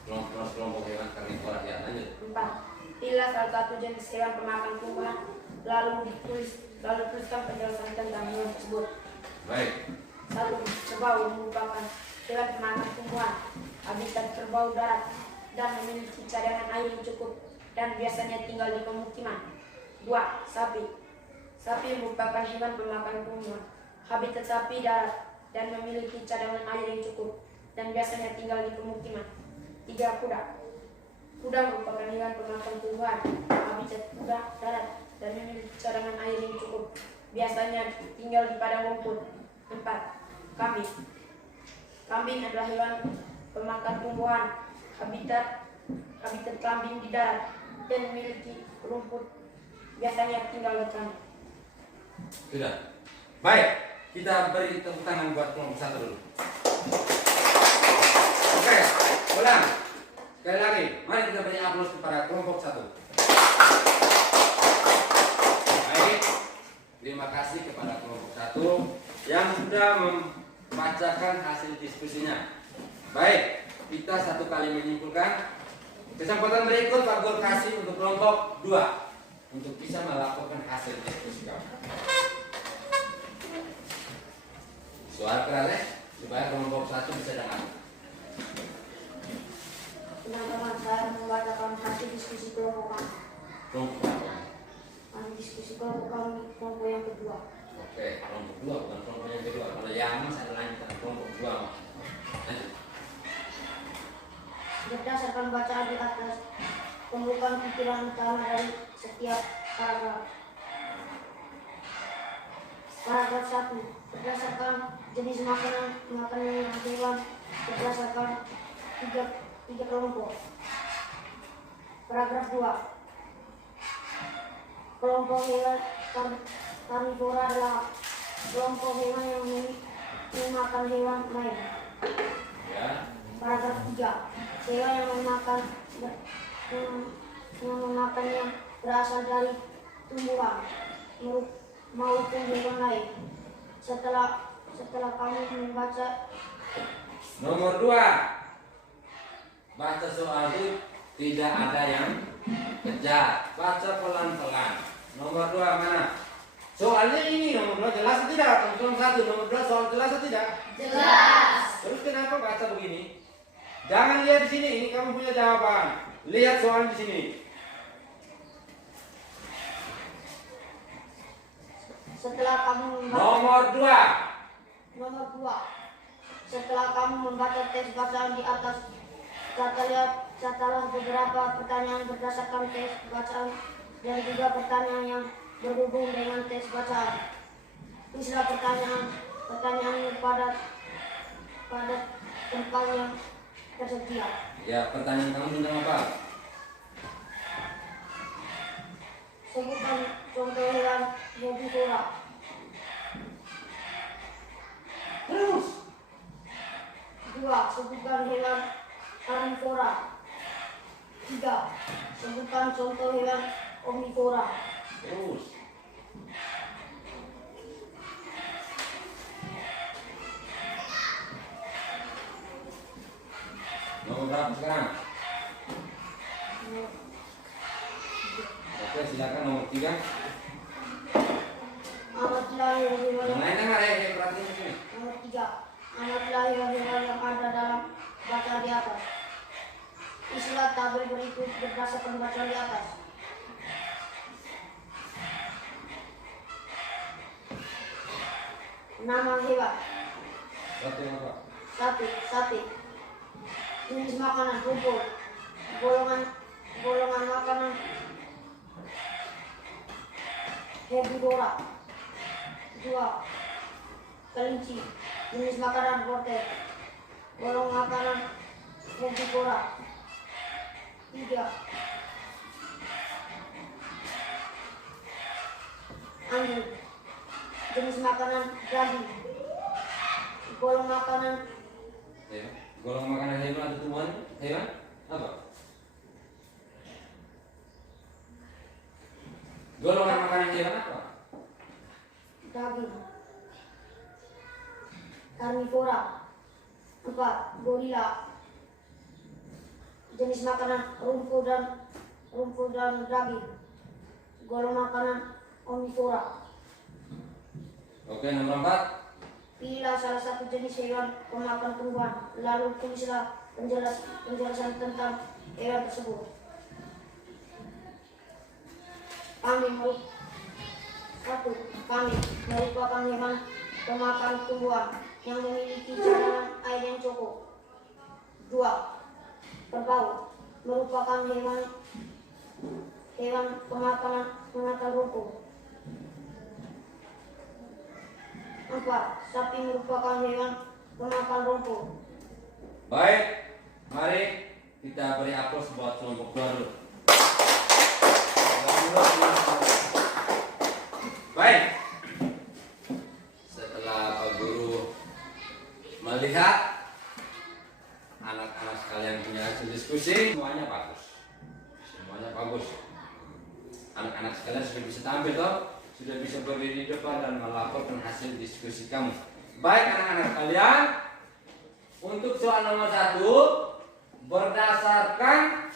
kelompok hewan karnivora ya, lanjut. 4. Pilih salah satu jenis hewan pemakan tumbuhan, lalu tuliskan penjelasan tentang hewan tersebut. Baik. 1. Kerbau merupakan hewan pemakan tumbuhan. Habitat kerbau darat dan memiliki cadangan air yang cukup dan biasanya tinggal di pemukiman. 2. Sapi. Sapi merupakan hewan pemakan tumbuhan. Habitat sapi darat dan memiliki cadangan air yang cukup dan biasanya tinggal di pemukiman. 3. Kuda. Kuda merupakan hewan pemakan tumbuhan. Habitat kuda darat dan memiliki cadangan air yang cukup. Biasanya tinggal di padang rumput. 4. Kambing. Kambing adalah hewan pemakan tumbuhan. Habitat kambing di darat dan memiliki rumput. Biasanya tinggal di kandang. Sudah. Baik, kita beri tepuk tangan buat kelompok 1 dulu. Oke, ulang. Sekali lagi, mari kita beri aplaus kepada kelompok 1. Baik, terima kasih kepada kelompok 1 yang sudah membacakan hasil diskusinya. Baik, kita satu kali menyimpulkan. Kesempatan berikut Pak Guru kasih untuk kelompok 2 untuk bisa melaporkan hasil diskusi kamu. Soal keras supaya kelompok 1 bisa dengar. Teman-teman, saya membacakan hasil diskusi kelompok kami. Kelompok apa? Diskusi kelompok kami, kelompok yang kedua. Oke, kelompok 2 bukan kelompok yang kedua. Kalau yang saya lanjutkan kelompok 2. Lanjut. Berdasarkan bacaan di atas, pembukaan pikiran utama dari setiap paragraf. Paragraf 1. Berdasarkan jenis makanan hewan berdasarkan tiga kelompok. Paragraf 2. Kelompok hewan karnivora adalah kelompok hewan yang memakan hewan lain. Ya. Paragraf 3. Hewan yang memakannya berasal dari tumbuhan maupun hewan lain. Setelah kamu membaca Nomor 2. Baca soal itu tidak ada yang kejar. Baca pelan-pelan. Nomor 2 mana? Soalnya ini nomor 2 jelas atau tidak? Nomor 1, nomor 2 soal jelas atau tidak? jelas. Terus kenapa baca begini? Jangan lihat di sini, ini kamu punya jawaban. Lihat soal di sini. Setelah kamu membaca Nomor 2. Setelah kamu membaca teks bacaan di atas, catatlah beberapa pertanyaan berdasarkan teks bacaan dan juga pertanyaan yang berhubung dengan teks bacaan. Tulislah pertanyaan pada tempat yang tersedia. Ya, pertanyaan kamu tentang apa? Sebutkan contoh hewan herbivora. Terus. 2. Sebutkan hewan karnivora. 3. Sebutkan contoh hewan omnivora. Terus. Nomor berapa sekarang? Oke, silakan nomor 3. Amatilah hewan Yang lain dengar ya, perhatiin sini. Nomor 3. Amatilah hewan yang ada dalam bacaan di atas. Isilah tabel berikut berdasarkan bacaan di atas. Nama hewan. Satu yang apa? 1. Sapi. Jenis makanan rumput. Golongan makanan herbivora. 2. Kelinci. Jenis makanan wortel. Golongan makanan herbivora. 3. Anjing. Jenis makanan daging. Golongan makanan Ya. Golongan makanan hewan atau tumbuhan hewan apa? Golongan makanan hewan apa? daging. Karnivora. 4. Gorila. jenis makanan rumput dan daging. Golongan makanan omnivora. Oke, nomor 4. Pilihlah salah satu jenis hewan pemakan tumbuhan, lalu tulislah penjelasan tentang hewan tersebut. Kambing merupakan hewan pemakan tumbuhan yang memiliki cadangan air yang cukup. 2. Kerbau merupakan hewan pemakan rumput. 4. Sapi merupakan hewan pemakan rumput. Baik, mari kita beri aplaus buat kelompok baru. Baik, setelah Pak Guru melihat anak-anak sekalian punya hasil diskusi, semuanya bagus. Anak-anak sekalian sudah bisa tampil toh, sudah bisa berdiri di depan dan melaporkan hasil diskusi kamu. Baik anak-anak sekalian, untuk soal nomor 1, berdasarkan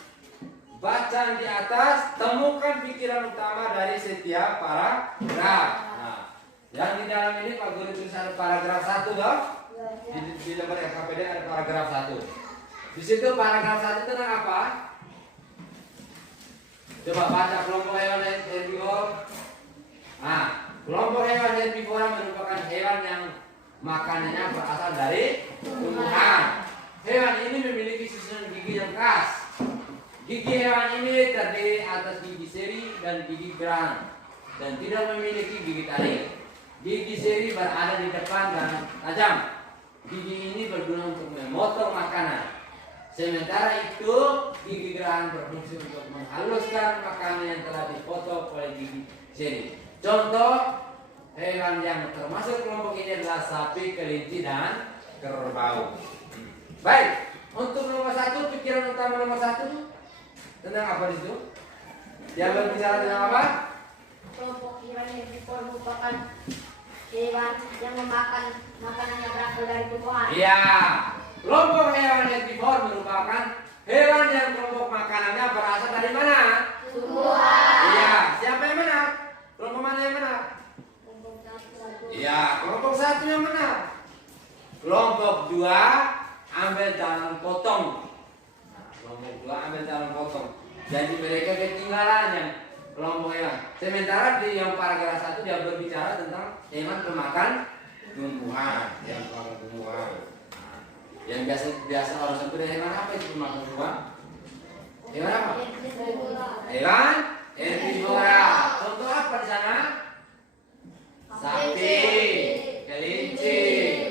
bacaan di atas, temukan pikiran utama dari setiap paragraf. Nah, yang di dalam ini Pak Guru tulis ada paragraf 1 toh. Di lembar RKPD ada paragraf 1. Di situ paragraf 1 tentang apa? Coba baca kelompok hewan herbivora. Nah, kelompok hewan herbivora merupakan hewan yang makanannya berasal dari tumbuhan. Hewan ini memiliki susunan gigi yang khas. Gigi hewan ini terdiri atas gigi seri dan gigi geraham dan tidak memiliki gigi taring. Gigi seri berada di depan dan tajam. Gigi ini berguna untuk memotong makanan. Sementara itu, gigi geraham berfungsi untuk menghaluskan makanan yang telah dipotong oleh gigi seri. Contoh hewan yang termasuk kelompok ini adalah sapi, kelinci, dan kerbau. Baik, untuk nomor 1, pikiran utama nomor 1 tentang apa di situ? Dia berbicara tentang apa? Kelompok hewan herbivora merupakan hewan yang memakan makanan yang berasal dari tumbuhan. Iya, kelompok hewan herbivora merupakan hewan yang kelompok makanannya berasal dari mana? Tumbuhan. Iya, siapa yang benar? Kelompok mana yang benar? Iya, kelompok 1 yang benar. Kelompok 2 ambil jalan potong. Kelompok 2 ambil jalan potong. Jadi mereka ketinggalan yang kelompok hewan. Sementara di yang paragraf 1 dia berbicara tentang hewan pemakan tumbuhan. Yang biasa orang sebut hewan apa itu pemakan tumbuhan? Hewan apa? Hewan herbivora. Contoh apa di sana? Sapi, kelinci,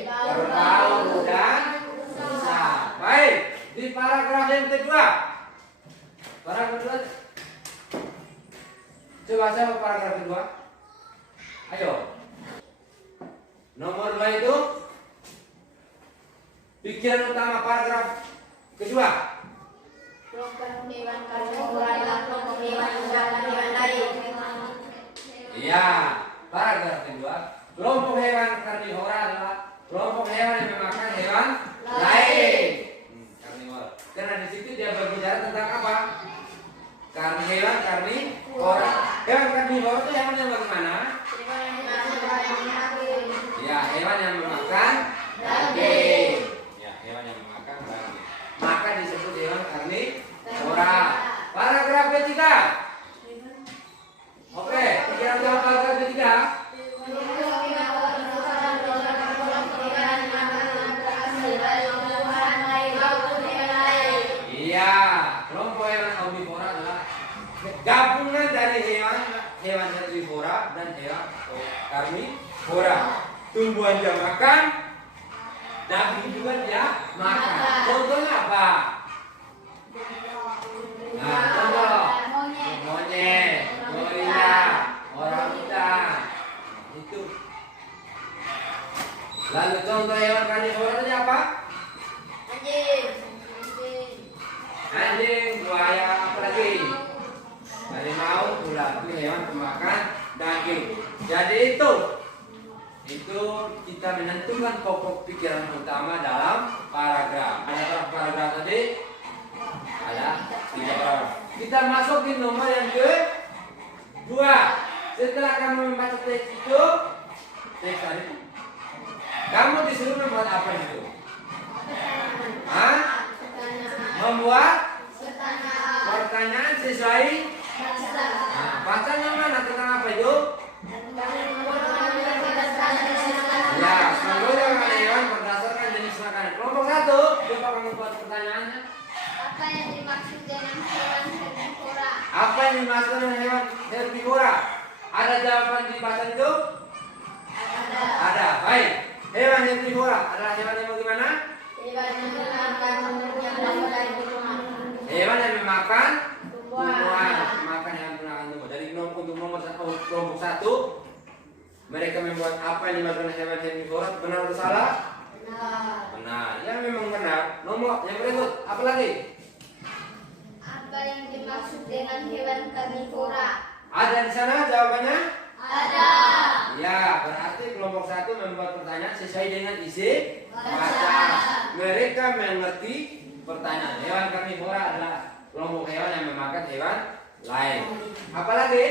kerbau, dan rusa. Baik, di paragraf yang kedua. Paragraf kedua. Coba saya paragraf kedua. Ayo. Nomor 2 itu pikiran utama paragraf kedua. Kelompok hewan karnivora adalah kelompok hewan yang makan hewan lain. Iya, paragraf kedua. Kelompok hewan karnivora adalah kelompok hewan yang memakan hewan lain. Karnivora. Karena di situ dia berbicara tentang apa? Hewan karnivora. Hewan karnivora itu hewan yang bagaimana? Ya, hewan yang memakan daging. Ya, hewan yang memakan daging. Maka disebut hewan karnivora. Paragraf ketiga. Oke, pikiran utama paragraf ketiga. Iya, kelompok hewan omnivora adalah gabungan dari hewan herbivora dan hewan karnivora. Tumbuhan dia makan, daging juga dia makan. Contohnya apa? Nah, contoh monyet, gorila, orangutan. Itu. Lalu contoh hewan karnivora itu apa? Anjing, buaya, apa lagi? Harimau, ular. Itu hewan pemakan daging. Jadi itu kita menentukan pokok pikiran utama dalam paragraf. Ada berapa paragraf tadi? Ada setelah kamu membaca teks itu, teks tadi, kamu disuruh membuat apa itu? Hah? Membuat pertanyaan sesuai. Nah, bacaan yang mana tentang apa itu? Ya, menggoda hewan berdasarkan jenis makanan. Kelompok 1, coba kamu buat pertanyaannya. Apa yang dimaksud dengan hewan herbivora? Apa yang dimaksud dengan hewan herbivora? Ada jawaban di bacaan itu? Ada. Ada. Baik. Hewan herbivora adalah hewan yang bagaimana? Hewan yang memakan tumbuhan dan tumbuhan. Hewan yang memakan Tumbuhan. tumbuhan. Makan hewan memakan tumbuhan. Dari kelompok 1, mereka membuat apa yang dimaksud dengan hewan herbivora? Benar atau salah? Benar. Benar. Yang memang benar. Nomor yang berikut. Apa lagi? Apa yang dimaksud dengan hewan karnivora? Ada di sana jawabannya? Ada. Ya, berarti kelompok 1 membuat pertanyaan sesuai dengan isi Bacaan. bacaan. Mereka mengerti pertanyaan. Hewan karnivora adalah kelompok hewan yang memakan hewan lain. Apalagi?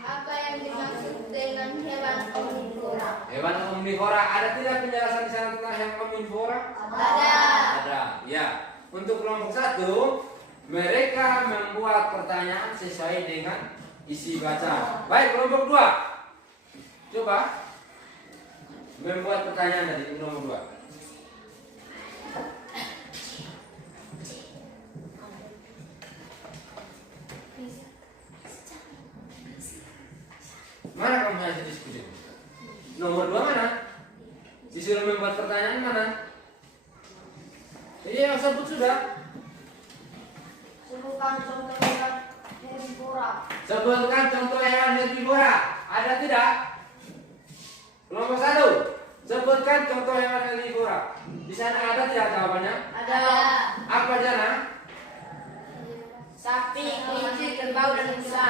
Apa yang dimaksud dengan hewan omnivora? Hewan omnivora. Ada tidak penjelasan di sana tentang hewan omnivora? Ada. Ada. Ya. Untuk kelompok 1, mereka membuat pertanyaan sesuai dengan isi bacaan. Baik, kelompok 2. Coba membuat pertanyaan dari kelompok 2. Mana kamu yang diskusi? Nomor 2 mana? Disuruh membuat pertanyaan mana? Iya, yang sebut sudah. Sebutkan contoh hewan herbivora. Sebutkan contoh hewan herbivora. Ada tidak? Kelompok 1. Sebutkan contoh hewan herbivora. Di sana ada tidak jawabannya? Ada. Apa di sana? Sapi, kelinci, kerbau, dan rusa.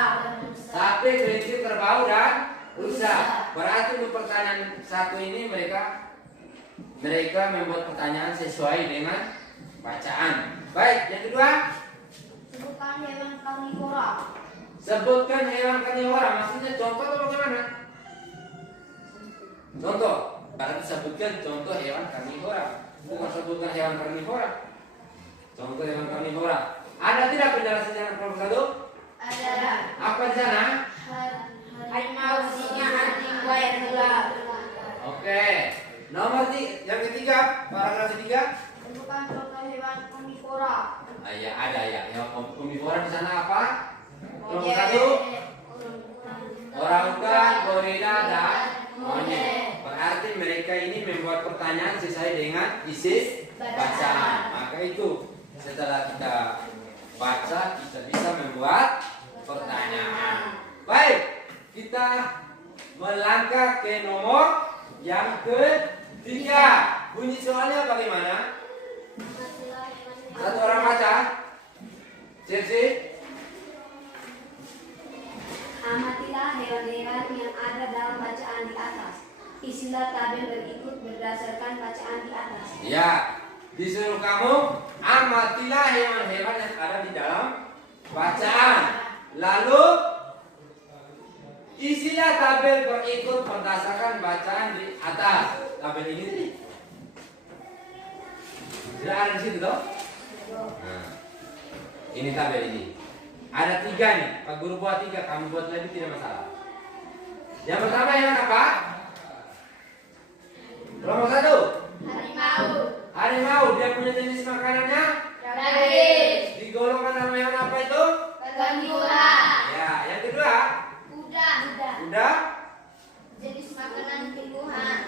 Sapi, kelinci, kerbau, dan rusa. Berarti untuk pertanyaan 1 ini mereka membuat pertanyaan sesuai dengan bacaan. Baik, yang kedua. Sebutkan hewan karnivora. Sebutkan hewan karnivora. Maksudnya contoh atau bagaimana? Contoh. Berarti sebutkan contoh hewan karnivora. Bukan sebutkan hewan karnivora. Contoh hewan karnivora. Ada tidak penjelasan yang kelompok 1? Ada. Apa di sana? Harimau, singa, anjing, buaya, dan ular. Oke. Nomor yang ketiga, paragraf 3. Sebutkan contoh hewan omnivora. Ya ada ya. Hewan omnivora di sana apa? Kelompok 1. Orangutan, gorila, dan monyet. Berarti mereka ini membuat pertanyaan sesuai dengan isi bacaan. Maka itu setelah kita baca kita bisa membuat pertanyaan. Baik, kita melangkah ke nomor yang ketiga. Bunyi soalnya bagaimana? Satu orang baca. Chelsea. Amatilah hewan-hewan yang ada dalam bacaan di atas. Isilah tabel berikut berdasarkan bacaan di atas. Ya, disuruh kamu amatilah hewan-hewan yang ada di dalam bacaan. Lalu isilah tabel berikut berdasarkan bacaan di atas. Tabel ini sudah ada di situ toh? Nah, ini tabel ini. Ada 3 nih. Pak Guru buat 3, kamu buat lagi tidak masalah. Yang pertama hewan apa? Kelompok 1. Harimau. Harimau, dia punya jenis makanannya? Daging. Digolongkan dalam hewan apa itu? Karnivora. Ya, yang kedua, Kuda. kuda, Jenis makanan tumbuhan.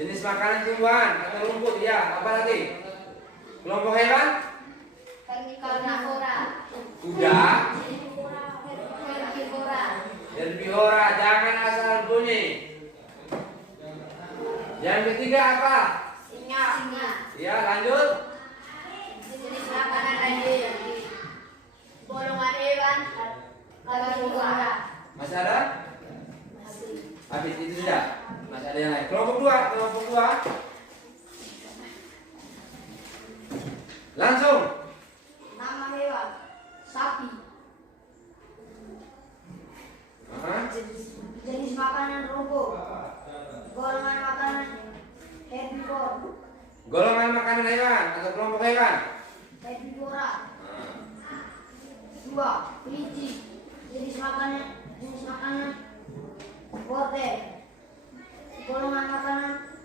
jenis makanan tumbuhan atau rumput. Ya, apa lagi? Kelompok hewan, Karnivora. kuda, Herbivora. herbivora, jangan asal bunyi. Yang ketiga apa? Singa. Ya, lanjut. Jenis makanan daging. Golongan hewan karnivora. Masih ada? Habis itu sudah. Masih ada yang lain. Kelompok 2. Langsung. Nama hewan. Sapi. Hah? golongan hewan atau kelompok hewan? Herbivora. Nah, 2. Kelinci. Jenis makanan wortel. Golongan makanan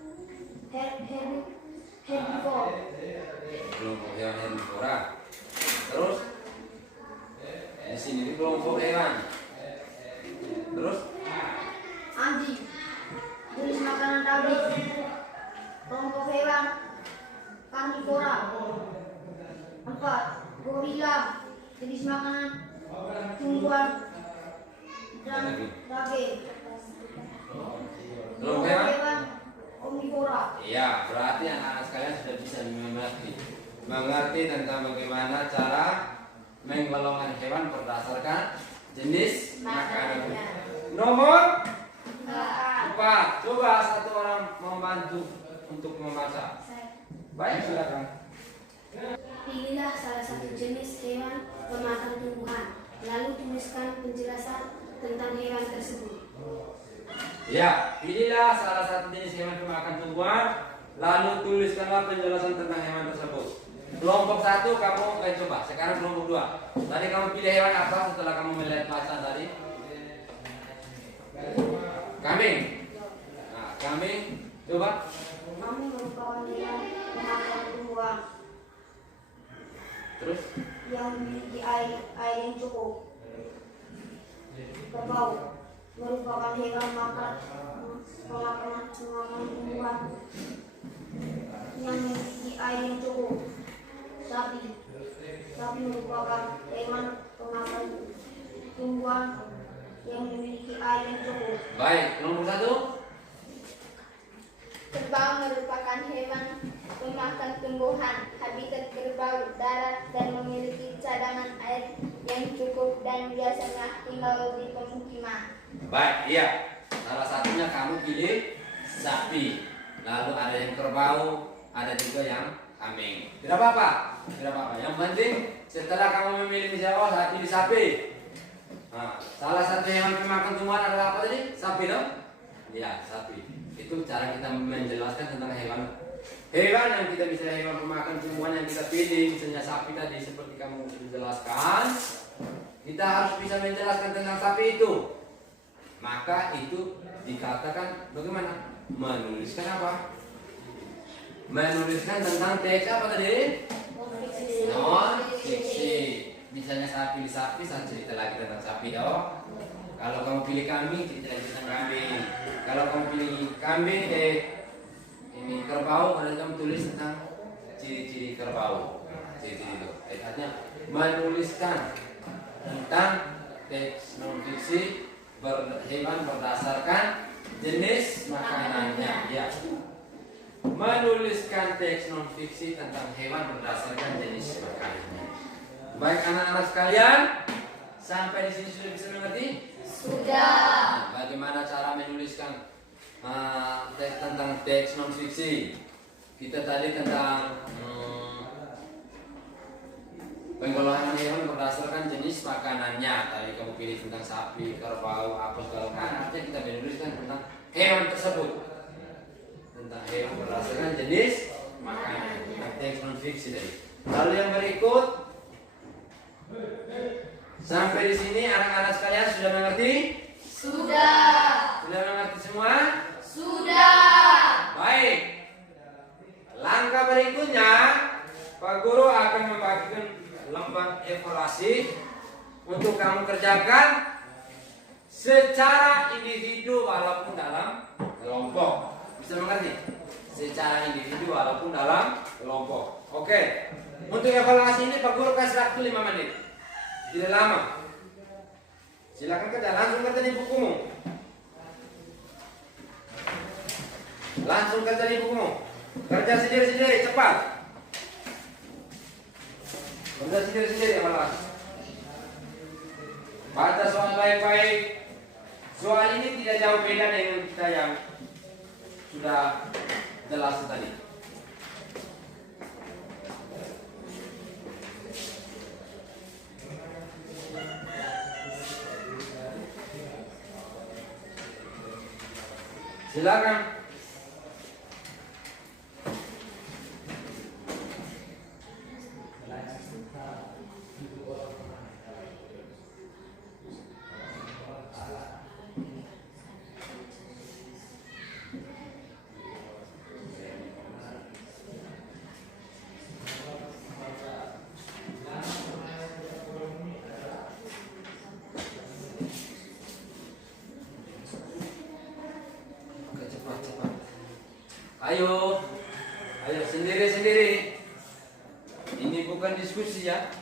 herbivora. kelompok hewan herbivora. Terus di sini kelompok hewan. Terus Anjing. Jenis makanan daging. Kelompok hewan karnivora. 4. Gorila. Jenis makanan tumbuhan dan daging. kelompok Kelompok hewan. hewan omnivora. Iya, berarti anak-anak sekalian sudah bisa mengerti tentang bagaimana cara menggolongkan hewan berdasarkan jenis makanannya. Nomor 4. Coba satu orang membantu untuk membaca. Baik, silakan. Pilihlah salah satu jenis hewan pemakan tumbuhan, lalu tuliskan penjelasan tentang hewan tersebut. Ya, pilihlah salah satu jenis hewan pemakan tumbuhan, lalu tuliskanlah penjelasan tentang hewan tersebut. Kelompok 1 kamu coba. Sekarang kelompok 2. Tadi kamu pilih hewan apa setelah kamu melihat bacaan tadi? Kambing. Nah, kambing. Coba. Kambing merupakan hewan pemakan tumbuhan Terus. yang memiliki air yang cukup. Kerbau merupakan hewan pemakan tumbuhan yang memiliki air yang cukup. Sapi merupakan hewan pemakan tumbuhan yang memiliki air yang cukup. Baik, kelompok 1. Kerbau merupakan hewan pemakan tumbuhan. Habitat kerbau darat dan memiliki cadangan air yang cukup dan biasanya tinggal di pemukiman. Baik, iya. Salah satunya kamu pilih sapi. Lalu ada yang kerbau, ada juga yang kambing. Tidak apa-apa. Tidak apa-apa. Yang penting setelah kamu memilih menjawab saat pilih sapi. Nah, salah satu hewan pemakan tumbuhan adalah apa tadi? Sapi dong? Ya, sapi. Itu cara kita menjelaskan tentang hewan yang kita bisa hewan pemakan tumbuhan yang kita pilih. Misalnya sapi tadi seperti kamu sudah jelaskan. Kita harus bisa menjelaskan tentang sapi itu. Maka itu dikatakan bagaimana? Menuliskan apa? Menuliskan tentang teks apa tadi? Non fiksi. Misalnya saya pilih sapi, saya cerita lagi tentang sapi dong. Kalau kamu pilih kambing, cerita lagi tentang kambing. Kalau kamu pilih kambing, ini kerbau, nanti kamu tulis tentang ciri-ciri kerbau. Ciri-ciri itu. Artinya menuliskan tentang teks non fiksi hewan berdasarkan jenis makanannya. Ya. Menuliskan teks non fiksi tentang hewan berdasarkan jenis makanannya. Baik anak-anak sekalian, sampai di sini sudah bisa mengerti? Sudah. Nah, bagaimana cara menuliskan teks tentang teks non fiksi? Kita tadi tentang penggolongan hewan berdasarkan jenis makanannya. Tadi kamu pilih tentang sapi, kerbau, apa segala macam. Artinya kita menuliskan tentang hewan tersebut. Tentang hewan berdasarkan jenis makanan. Tentang teks non fiksi tadi. Lalu yang berikut, sampai di sini anak-anak sekalian sudah mengerti? Sudah. Sudah mengerti semua? Sudah. Baik. Langkah berikutnya, Pak Guru akan membagikan lembar evaluasi untuk kamu kerjakan secara individu walaupun dalam kelompok. Bisa mengerti? Secara individu walaupun dalam kelompok. Oke. Untuk evaluasi ini Pak Guru kasih waktu 5 menit. Tidak lama. Silakan kerja, langsung kerja di bukumu. Langsung kerja di bukumu. Kerja sendiri-sendiri, cepat. Kerja sendiri-sendiri evaluasi. Baca soal baik-baik. Soal ini tidak jauh beda dengan kita yang sudah jelas tadi. Silakan. Ayo, ayo sendiri-sendiri. Ini bukan diskusi ya,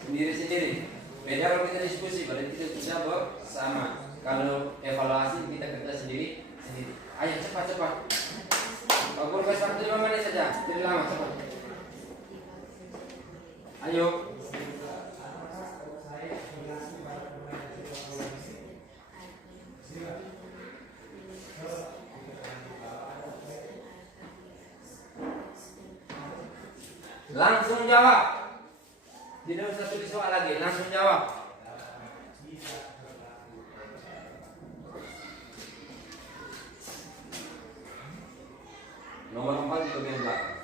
sendiri-sendiri. Beda kalau kita diskusi, berarti kita bisa bersama. Kalau evaluasi kita kerja sendiri-sendiri. Ayo cepat-cepat. Pak Guru kasih waktu 5 menit saja, tidak lama, cepat. Ayo. Langsung jawab. Tidak usah tulis soal lagi, langsung jawab. Nomor 4 di bagian belakang.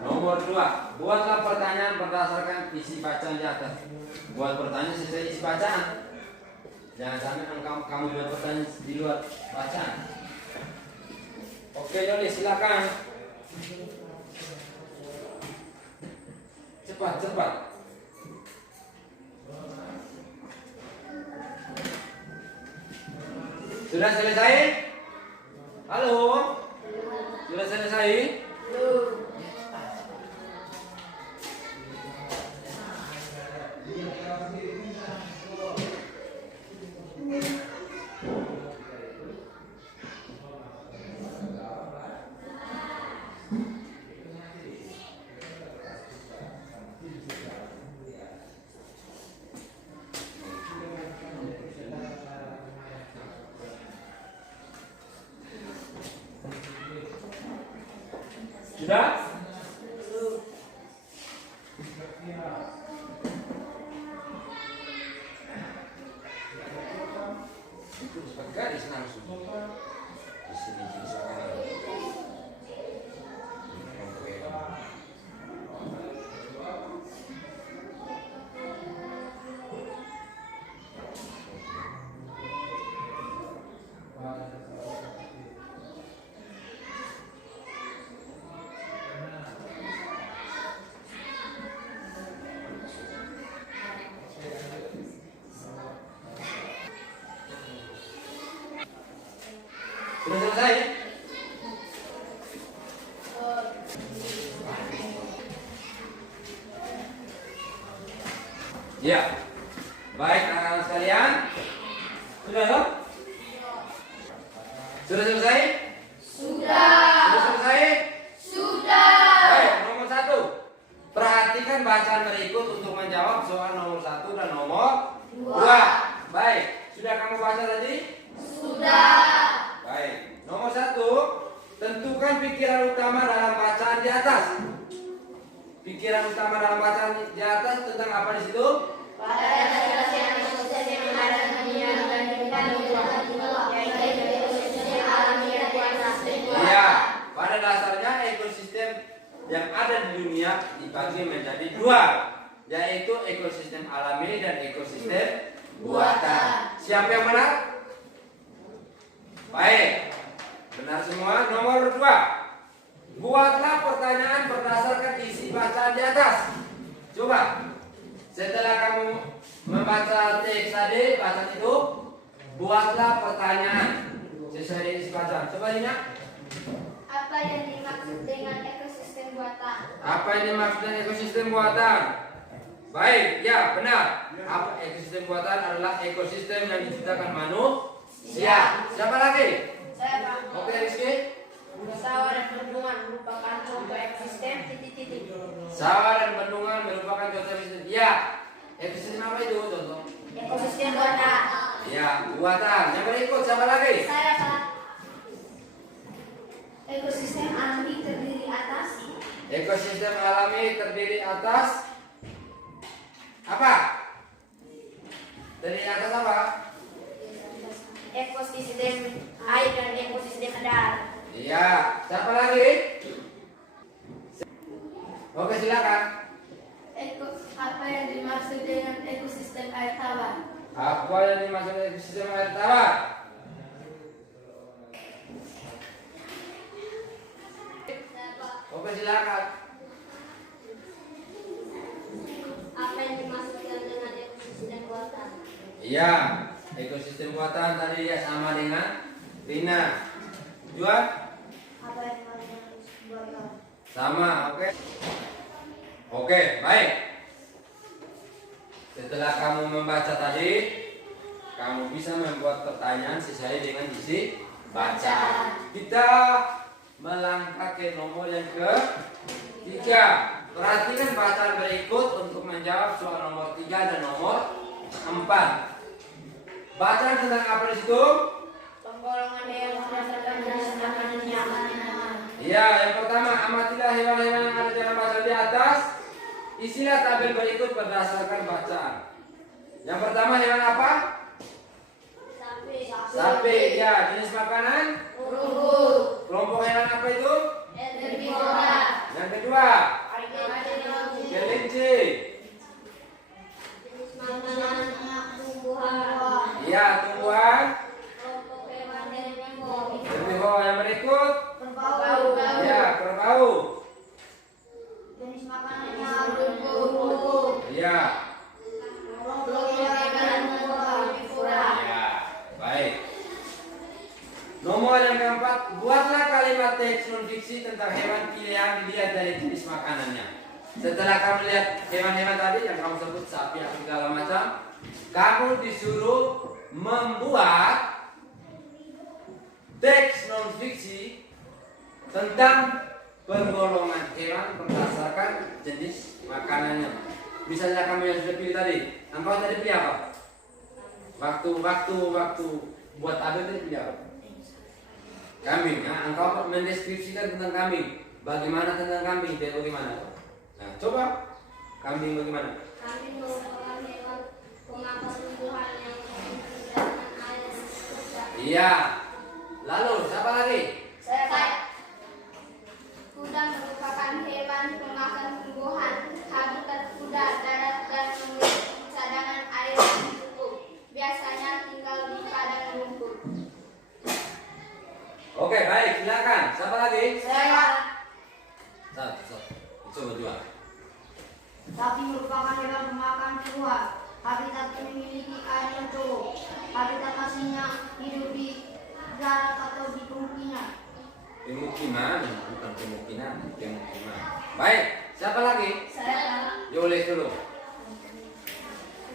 Nomor 2, buatlah pertanyaan berdasarkan isi bacaan di atas. Buat pertanyaan sesuai isi bacaan. Jangan sampai kamu buat pertanyaan di luar bacaan. Oke, Joni, silakan. Cepat. Sudah selesai? Halo? Sudah selesai? Sudah? Itu sebagai garis langsung. Di sini misalkan. Sudah selesai? Ya. Baik, anak-anak sekalian. Sudah ya? Sudah selesai? Sudah selesai? Baik, nomor 1. Perhatikan bacaan berikut untuk menjawab soal nomor 1 dan nomor 2. Baik, sudah kamu baca tadi? Baik, nomor 1, tentukan pikiran utama dalam bacaan di atas. Pikiran utama dalam bacaan di atas tentang apa di situ? Iya, pada dasarnya ekosistem yang ada di dunia dibagi menjadi 2, yaitu ekosistem alami dan ekosistem buatan. Siapa yang benar? Baik, benar semua. Nomor 2, buatlah pertanyaan berdasarkan isi bacaan di atas. Coba, setelah kamu membaca teks tadi, bacaan itu, buatlah pertanyaan sesuai dengan isi bacaan. Coba lihat. Apa yang dimaksud dengan ekosistem buatan? Apa yang dimaksud dengan ekosistem buatan? Baik, ya benar. Apa ekosistem buatan adalah ekosistem yang diciptakan manusia. Siapa lagi? Saya Pak. Oke, Rizky. Sawah dan bendungan merupakan contoh ekosistem titik-titik. Sawah dan bendungan merupakan contoh ekosistem. Ya, ekosistem apa itu contoh? Ekosistem buatan. Ya, buatan. Yang berikut siapa lagi? Saya Pak. Ekosistem alami terdiri atas Ekosistem alami terdiri atas apa? Terdiri atas apa? Ekosistem air dan ekosistem darat. Iya, siapa lagi? Oke, silakan. apa yang dimaksud dengan ekosistem air tawar? Apa yang dimaksud ekosistem air tawar? persilakan. Apa yang dimaksudkan dengan ekosistem buatan? Iya, ekosistem buatan tadi ya sama dengan Rina. Jual? Apa yang dimaksudkan dengan ekosistem buatan? Sama, oke. Oke, baik. Setelah kamu membaca tadi, kamu bisa membuat pertanyaan sesuai dengan isi baca. Kita melangkah ke nomor yang ketiga. Perhatikan bacaan berikut untuk menjawab soal nomor 3 dan nomor 4. Bacaan tentang apa di situ? Penggolongan hewan berdasarkan jenis makanannya. Ya, yang pertama, amatilah hewan-hewan yang ada dalam bacaan di atas. Isilah tabel berikut berdasarkan bacaan. Yang pertama, hewan apa? Sapi. Sapi. Ya, jenis makanan? Rumput. Kelompok hewan apa itu? Herbivora. Yang kedua, Kelinci. kelinci. Jenis makanannya tumbuhan. Ya, tumbuhan. Kelompok hewan herbivora. Herbivora. Yang berikut? Berbau. Ya, kerbau. Jenis makanannya rumput. Ya. Kelompok hewan herbivora. Ya, baik. Nomor yang keempat, buatlah kalimat teks non fiksi tentang hewan pilihan dilihat dari jenis makanannya. Setelah kamu lihat hewan-hewan tadi yang kamu sebut sapi atau segala macam, kamu disuruh membuat teks non fiksi tentang pergolongan hewan berdasarkan jenis makanannya. Misalnya kamu yang sudah pilih tadi, engkau tadi pilih apa? Waktu buat tabel tadi pilih apa? Kambing. Nah, engkau mendeskripsikan tentang kambing. Bagaimana tentang kambing? Dia bagaimana? Nah, coba kambing bagaimana? Kambing merupakan hewan pemakan tumbuhan yang hidup dengan air dan susah. Iya. Lalu siapa lagi? Saya. Kuda merupakan hewan pemakan tumbuhan. Habitat kuda darat dan memiliki cadangan air yang cukup. Biasanya tinggal di padang rumput. Oke, baik. Silakan. Siapa lagi? Saya. Satu. Coba jual. Sapi merupakan hewan pemakan tumbuhan. Habitat memiliki air yang cukup. Habitat aslinya hidup di darat atau di pemukiman. Pemukiman, bukan pemukiman. Baik. Siapa lagi? Saya. Yoles dulu.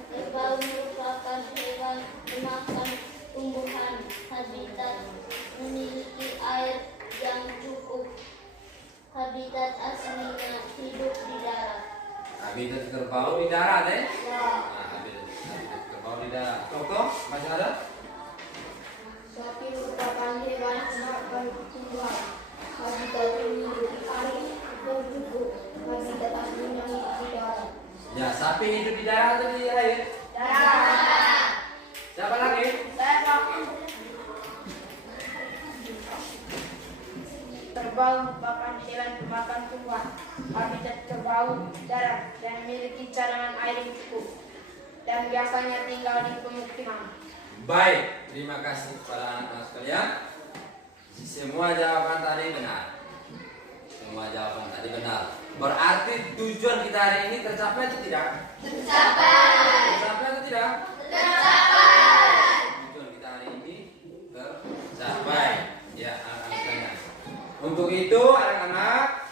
Kerbau merupakan hewan pemakan tumbuhan. Habitat memiliki air yang cukup. Habitat aslinya hidup di darat. Habitat kerbau di darat, Ya. Nah, habitat kerbau di darat. Contoh, masih ada? Sapi merupakan hewan pemakan tumbuhan. Habitat memiliki air yang cukup. Habitat aslinya hidup di darat. Ya, sapi hidup di darat atau di air? Darat. Siapa lagi? Kerbau merupakan hewan pemakan tumbuhan. Habitat kerbau darat dan memiliki cadangan air yang cukup dan biasanya tinggal di pemukiman. Baik, terima kasih kepada anak-anak sekalian. Semua jawaban tadi benar. Berarti tujuan kita hari ini tercapai atau tidak? Tercapai. Tercapai atau tidak? Tercapai. Tujuan kita hari ini tercapai. Ya, anak-anak sekalian. Untuk itu, anak-anak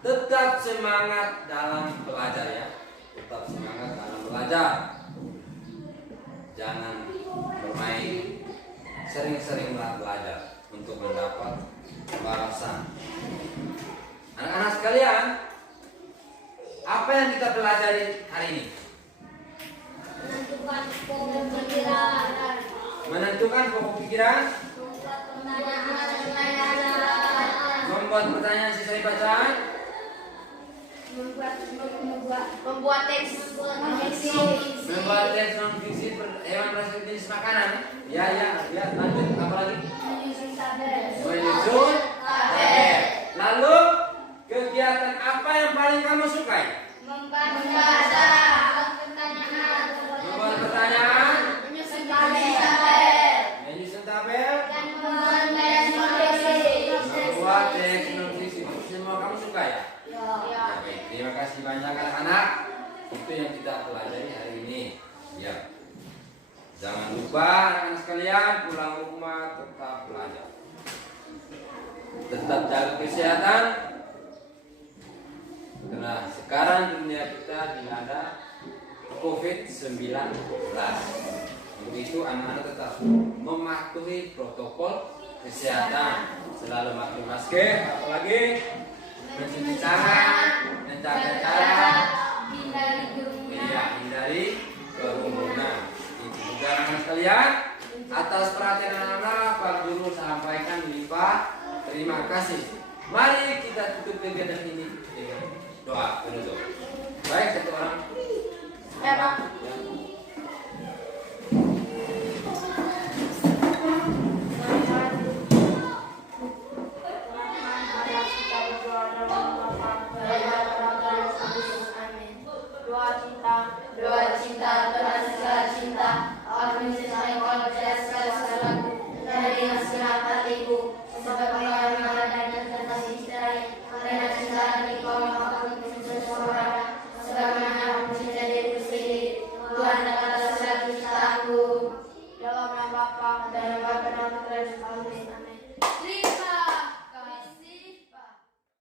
tetap semangat dalam belajar ya. Tetap semangat dalam belajar. Jangan bermain, sering-seringlah belajar untuk mendapat balasan. Anak-anak sekalian, apa yang kita pelajari hari ini? Menentukan pokok pikiran. Menentukan pokok pikiran, Membuat pertanyaan. membuat pertanyaan sesuai bacaan, Membuat teks fiksi. membuat teks non fiksi hewan berdasarkan jenis makanan. Ya, lanjut. Apa lagi? Menyusun tabel. Menyusun tabel. Lalu kegiatan apa yang paling kamu sukai? Membaca. Pertanyaan. Membuat pertanyaan, Menyusun tabel. menyusun tabel, Dan membuat tes non-fiksi. membuat teks non fiksi. Semua kamu anak-anak, itu yang kita pelajari hari ini. Ya. Jangan lupa anak-anak sekalian pulang rumah tetap belajar. Tetap jaga kesehatan. Karena sekarang dunia kita dilanda COVID-19. Untuk itu anak-anak tetap mematuhi protokol kesehatan, selalu pakai masker, apalagi mencuci tangan, menjaga jarak, hindari kerumunan. Itu juga anak-anak sekalian. Atas perhatian anak-anak, Pak Guru sampaikan lipat terima kasih. Mari kita tutup kegiatan ini dengan doa penutup. Baik, satu orang. Ya, Pak. Doa cinta Tuhan segala cinta, aku mencintai kau dari segala segalaku, dari segenap hatiku, sebagaimana adanya tentang cintai, karena cinta di kau maka aku mencintai seseorang, sebagaimana aku mencintai diriku sendiri. Tuhan adalah segala cintaku. Dalam nama Bapa dan Bapa dan Putra dan Roh Kudus. Amin.